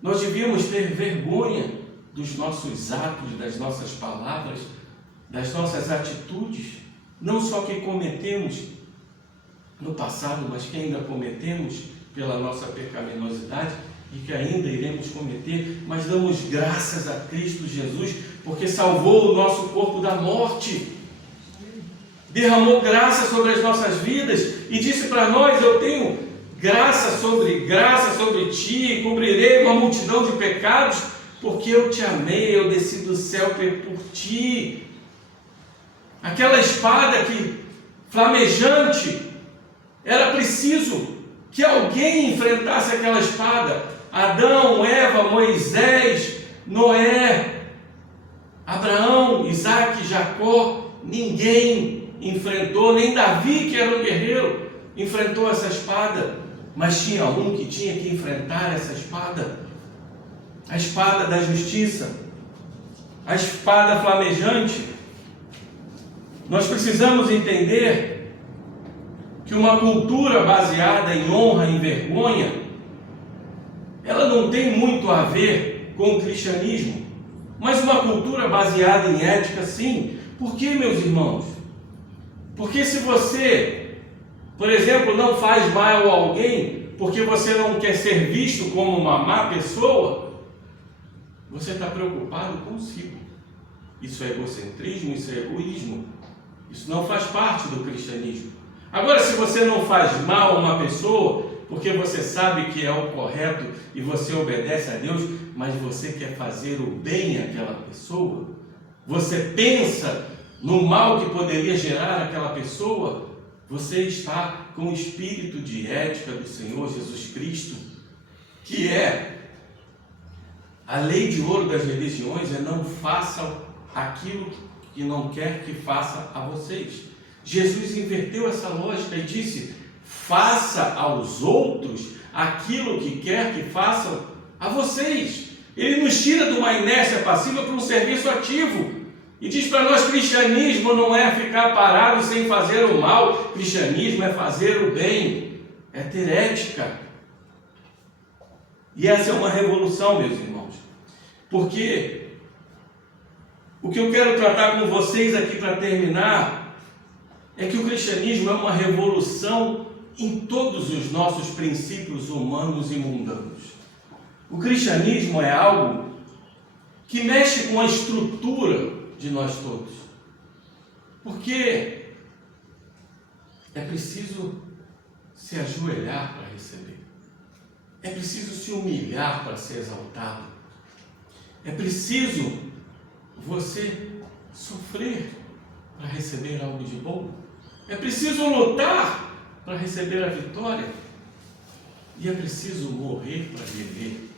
Nós devíamos ter vergonha dos nossos atos, das nossas palavras, das nossas atitudes, não só que cometemos no passado, mas que ainda cometemos pela nossa pecaminosidade e que ainda iremos cometer, mas damos graças a Cristo Jesus, porque salvou o nosso corpo da morte, derramou graça sobre as nossas vidas e disse para nós: eu tenho graça sobre ti, cobrirei uma multidão de pecados, porque eu te amei, eu desci do céu por ti. Aquela espada que flamejante, era preciso que alguém enfrentasse aquela espada. Adão, Eva, Moisés, Noé, Abraão, Isaac, Jacó, ninguém enfrentou, nem Davi, que era um guerreiro, enfrentou essa espada, mas tinha um que tinha que enfrentar essa espada, a espada da justiça, a espada flamejante. Nós precisamos entender que uma cultura baseada em honra e vergonha, ela não tem muito a ver com o cristianismo, mas uma cultura baseada em ética, sim. Por quê, meus irmãos? Porque se você, por exemplo, não faz mal a alguém porque você não quer ser visto como uma má pessoa, você está preocupado consigo. Isso é egocentrismo, isso é egoísmo. Isso não faz parte do cristianismo. Agora, se você não faz mal a uma pessoa porque você sabe que é o correto e você obedece a Deus, mas você quer fazer o bem àquela pessoa, você pensa no mal que poderia gerar aquela pessoa, você está com o espírito de ética do Senhor Jesus Cristo, que é A lei de ouro das religiões é: não façam aquilo que não quer que faça a vocês. Jesus inverteu essa lógica e disse: faça aos outros aquilo que quer que façam a vocês. Ele nos tira de uma inércia passiva para um serviço ativo. E diz para nós: cristianismo não é ficar parado sem fazer o mal, cristianismo é fazer o bem, é ter ética. E essa é uma revolução, meus irmãos, porque o que eu quero tratar com vocês aqui para terminar é que o cristianismo é uma revolução em todos os nossos princípios humanos e mundanos. O cristianismo é algo que mexe com a estrutura de nós todos, porque é preciso se ajoelhar para receber, é preciso se humilhar para ser exaltado, é preciso você sofrer para receber algo de bom, é preciso lutar para receber a vitória, e é preciso morrer para viver.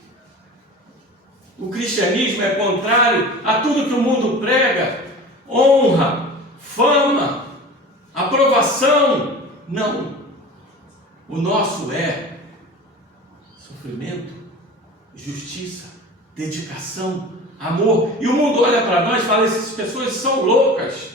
O cristianismo é contrário a tudo que o mundo prega: honra, fama, aprovação. Não. O nosso é sofrimento, justiça, dedicação, amor. E o mundo olha para nós e fala: essas pessoas são loucas,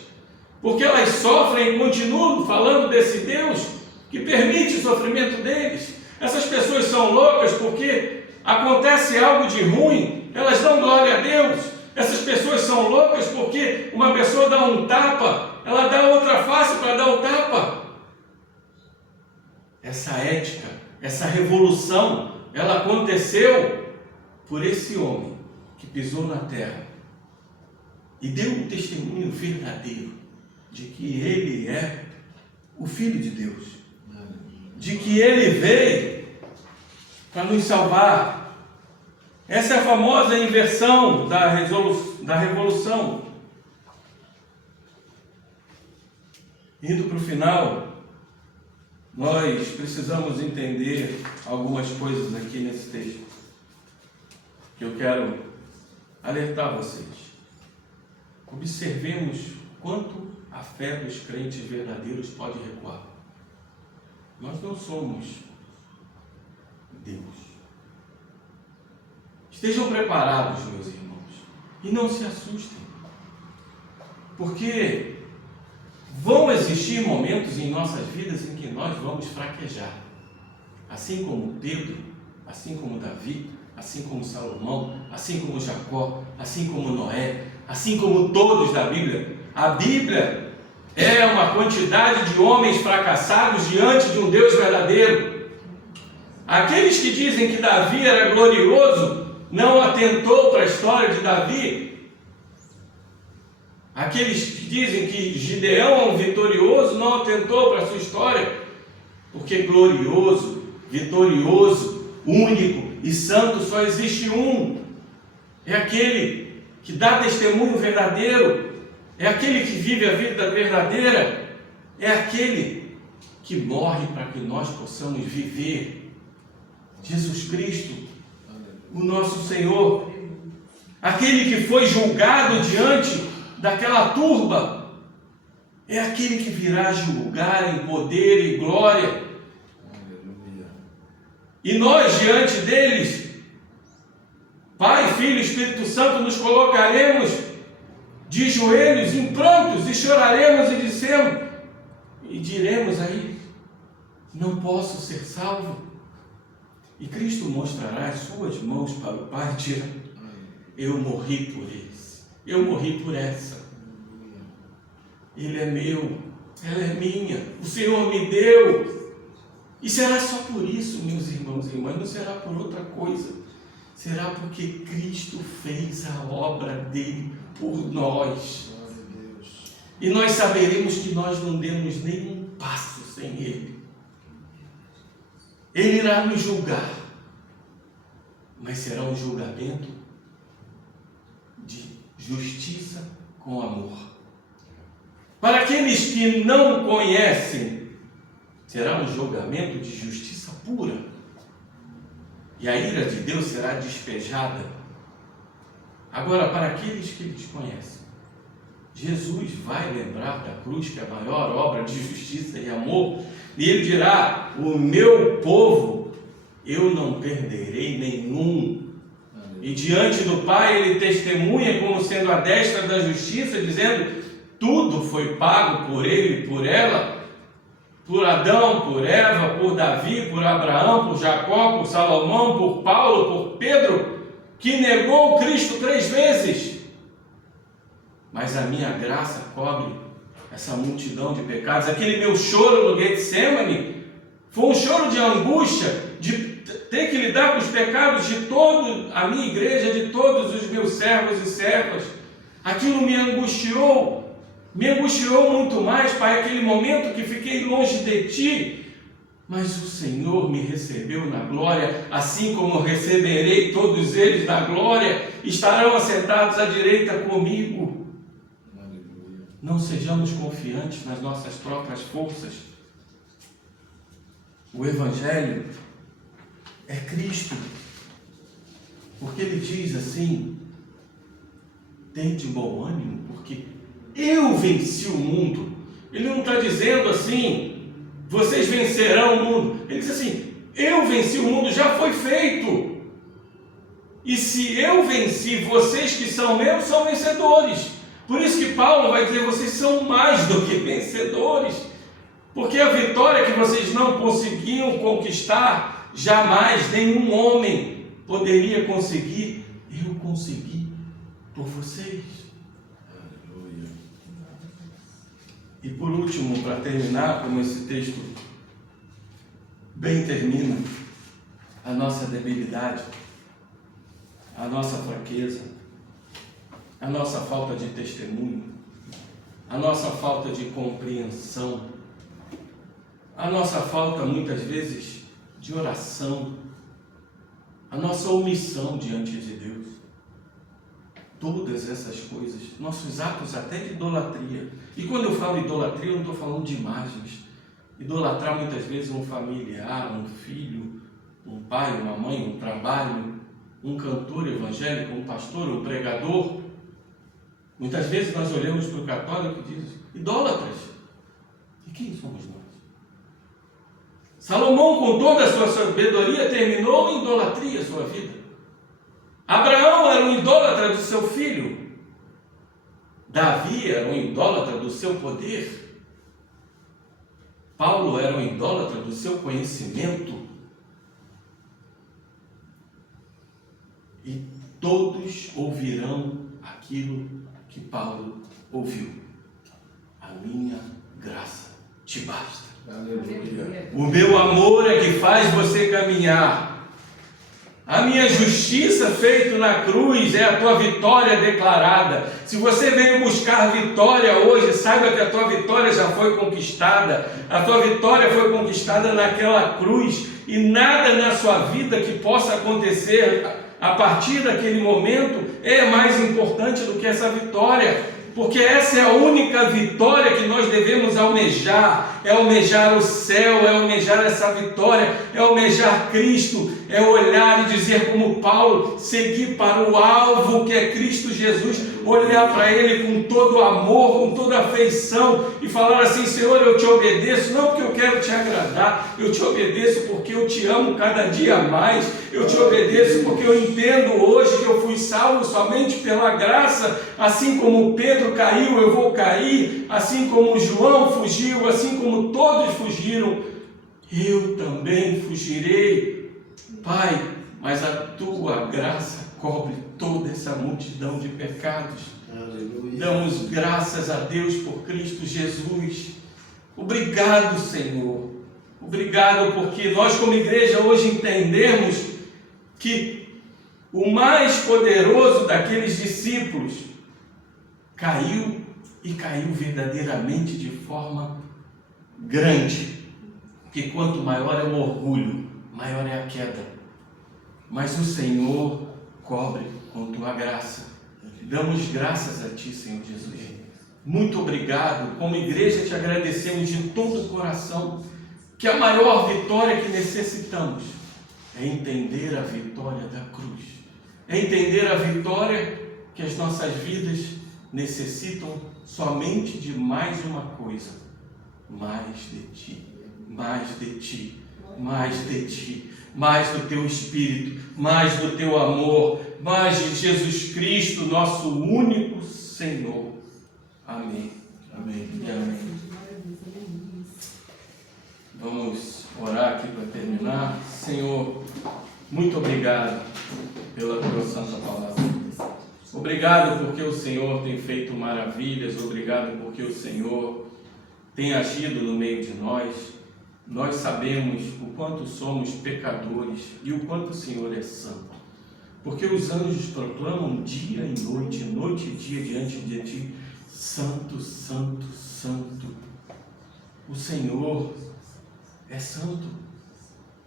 porque elas sofrem e continuam falando desse Deus que permite o sofrimento deles. Essas pessoas são loucas porque acontece algo de ruim, elas dão glória a Deus. Essas pessoas são loucas porque uma pessoa dá um tapa, ela dá outra face para dar o tapa. Essa ética, essa revolução, ela aconteceu por esse homem que pisou na terra e deu um testemunho verdadeiro de que ele é o Filho de Deus, de que ele veio para nos salvar. Essa é a famosa inversão da revolução. Indo para o final, nós precisamos entender algumas coisas aqui nesse texto, que eu quero alertar vocês. Observemos quanto a fé dos crentes verdadeiros pode recuar. Nós não somos Deus. Estejam preparados, meus irmãos, e não se assustem, porque vão existir momentos em nossas vidas em que nós vamos fraquejar, assim como Pedro, assim como Davi, assim como Salomão, assim como Jacó, assim como Noé, assim como todos da Bíblia. A Bíblia é uma quantidade de homens fracassados diante de um Deus verdadeiro. Aqueles que dizem que Davi era glorioso não atentou para a história de Davi. Aqueles que dizem que Gideão é um vitorioso não atentou para a sua história, porque glorioso, vitorioso, único e santo só existe um. É aquele que dá testemunho verdadeiro, é aquele que vive a vida verdadeira, é aquele que morre para que nós possamos viver. Jesus Cristo, o nosso Senhor, aquele que foi julgado diante daquela turba, é aquele que virá julgar em poder e glória. E nós diante deles, Pai, Filho e Espírito Santo, nos colocaremos de joelhos em prantos e choraremos e diremos aí: não posso ser salvo. E Cristo mostrará as suas mãos para o Pai e dirá: eu morri por eles, eu morri por essa. Ele é meu, ela é minha, o Senhor me deu. E será só por isso, meus irmãos e irmãs, não será por outra coisa. Será porque Cristo fez a obra dele por nós. E nós saberemos que nós não demos nenhum passo sem ele. Ele irá nos julgar, mas será um julgamento de justiça com amor. Para aqueles que não conhecem, será um julgamento de justiça pura. E a ira de Deus será despejada Agora, para aqueles que desconhecem, Jesus vai lembrar da cruz, que é a maior obra de justiça e amor, e ele dirá: o meu povo eu não perderei nenhum. E diante do Pai ele testemunha como sendo a destra da justiça, dizendo: tudo foi pago por ele, por ela, por Adão, por Eva, por Davi, por Abraão, por Jacó, por Salomão, por Paulo, por Pedro, que negou Cristo 3 vezes. Mas a minha graça cobre essa multidão de pecados. Aquele meu choro no Getsemane foi um choro de angústia, de ter que lidar com os pecados de toda a minha igreja, de todos os meus servos e servas. Aquilo me angustiou muito mais, Pai, aquele momento que fiquei longe de Ti. Mas o Senhor me recebeu na glória, assim como eu receberei todos eles na glória, estarão assentados à direita comigo. Não sejamos confiantes nas nossas próprias forças. O Evangelho é Cristo, porque Ele diz assim: tende bom ânimo, porque eu venci o mundo. Ele não está dizendo assim: vocês vencerão o mundo. Ele diz assim: eu venci o mundo, já foi feito. E se eu venci, vocês que são meus são vencedores. Por isso que Paulo vai dizer: vocês são mais do que vencedores. Porque a vitória que vocês não conseguiam conquistar, jamais nenhum homem poderia conseguir, eu consegui por vocês. Aleluia. E por último, para terminar, como esse texto bem termina, a nossa debilidade, a nossa fraqueza, a nossa falta de testemunho, a nossa falta de compreensão, a nossa falta muitas vezes de oração, a nossa omissão diante de Deus. Todas essas coisas, nossos atos até de idolatria. E quando eu falo idolatria, eu não estou falando de imagens. Idolatrar muitas vezes um familiar, um filho, um pai, uma mãe, um trabalho, um cantor evangélico, um pastor, um pregador. Muitas vezes nós olhamos para o católico e dizemos: idólatras. E quem somos nós? Salomão, com toda a sua sabedoria, terminou em idolatria a sua vida. Abraão era um idólatra do seu filho. Davi era um idólatra do seu poder. Paulo era um idólatra do seu conhecimento. E todos ouvirão aquilo que Paulo ouviu: a minha graça te basta. Aleluia. O meu amor é que faz você caminhar. A minha justiça feita na cruz é a tua vitória declarada. Se você veio buscar vitória hoje, saiba que a tua vitória já foi conquistada. A tua vitória foi conquistada naquela cruz. E nada na sua vida que possa acontecer a partir daquele momento é mais importante do que essa vitória. Porque essa é a única vitória que nós devemos almejar. É almejar o céu, é almejar essa vitória, é almejar Cristo, é olhar e dizer como Paulo, seguir para o alvo que é Cristo Jesus, olhar para Ele com todo o amor, com toda a afeição e falar assim: Senhor, eu te obedeço, não porque eu quero te agradar, eu te obedeço porque eu te amo cada dia mais, eu te obedeço porque eu entendo hoje que eu fui salvo somente pela graça, assim como Pedro caiu, eu vou cair, assim como João fugiu, assim como todos fugiram, eu também fugirei, Pai, mas a tua graça cobre toda essa multidão de pecados. Aleluia. Damos graças a Deus por Cristo Jesus. Obrigado, Senhor. Obrigado porque nós como igreja hoje entendemos que o mais poderoso daqueles discípulos caiu e caiu verdadeiramente de forma grande, porque quanto maior é o orgulho, maior é a queda, mas o Senhor cobre com tua graça. Damos graças a ti, Senhor Jesus. Muito obrigado. Como igreja te agradecemos de todo o coração, que a maior vitória que necessitamos é entender a vitória da cruz, é entender a vitória que as nossas vidas necessitam somente de mais uma coisa: mais de Ti, mais de Ti, mais de Ti, mais do Teu Espírito, mais do Teu amor, mais de Jesus Cristo, nosso único Senhor. Amém. Amém e amém. Vamos orar aqui para terminar. Senhor, muito obrigado pela Tua santa palavra. Obrigado porque o Senhor tem feito maravilhas. Obrigado porque o Senhor tem agido no meio de nós. Nós sabemos o quanto somos pecadores e o quanto o Senhor é santo. Porque os anjos proclamam dia e noite e dia diante de Ti: Santo, Santo, Santo. O Senhor é santo.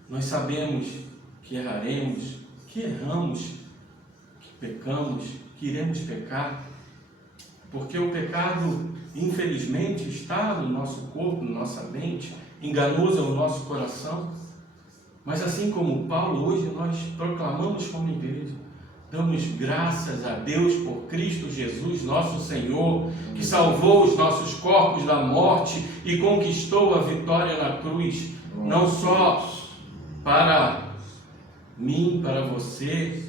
Nós sabemos que erraremos, que erramos, que pecamos, que iremos pecar, porque o pecado, infelizmente, está no nosso corpo, na nossa mente, enganoso é o nosso coração. Mas assim como Paulo, hoje nós proclamamos como igreja, damos graças a Deus por Cristo Jesus, nosso Senhor, que salvou os nossos corpos da morte e conquistou a vitória na cruz, não só para mim, para você,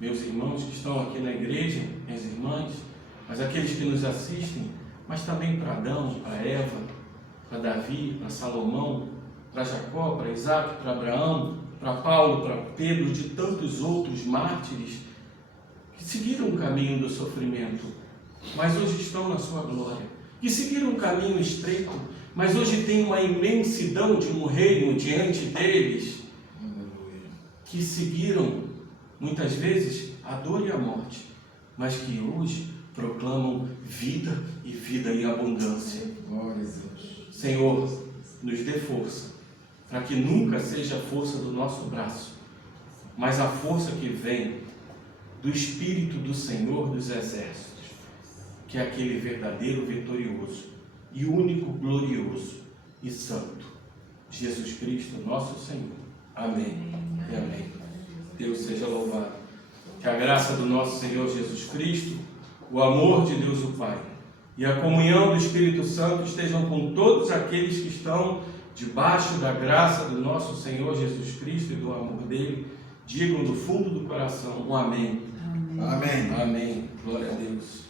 meus irmãos que estão aqui na igreja, minhas irmãs, mas aqueles que nos assistem, mas também para Adão, para Eva, para Davi, para Salomão, para Jacó, para Isaac, para Abraão, para Paulo, para Pedro, de tantos outros mártires que seguiram o caminho do sofrimento, mas hoje estão na sua glória, que seguiram um caminho estreito, mas hoje tem uma imensidão de um reino diante deles, que seguiram muitas vezes a dor e a morte, mas que hoje proclamam vida e vida em abundância. Senhor, nos dê força, para que nunca seja a força do nosso braço, mas a força que vem do Espírito do Senhor dos Exércitos, que é aquele verdadeiro vitorioso e único glorioso e santo, Jesus Cristo, nosso Senhor. Amém e amém. Deus seja louvado. Que a graça do nosso Senhor Jesus Cristo, o amor de Deus o Pai e a comunhão do Espírito Santo estejam com todos aqueles que estão debaixo da graça do nosso Senhor Jesus Cristo e do amor dele. Digam do fundo do coração um amém. Amém. Amém. Glória a Deus.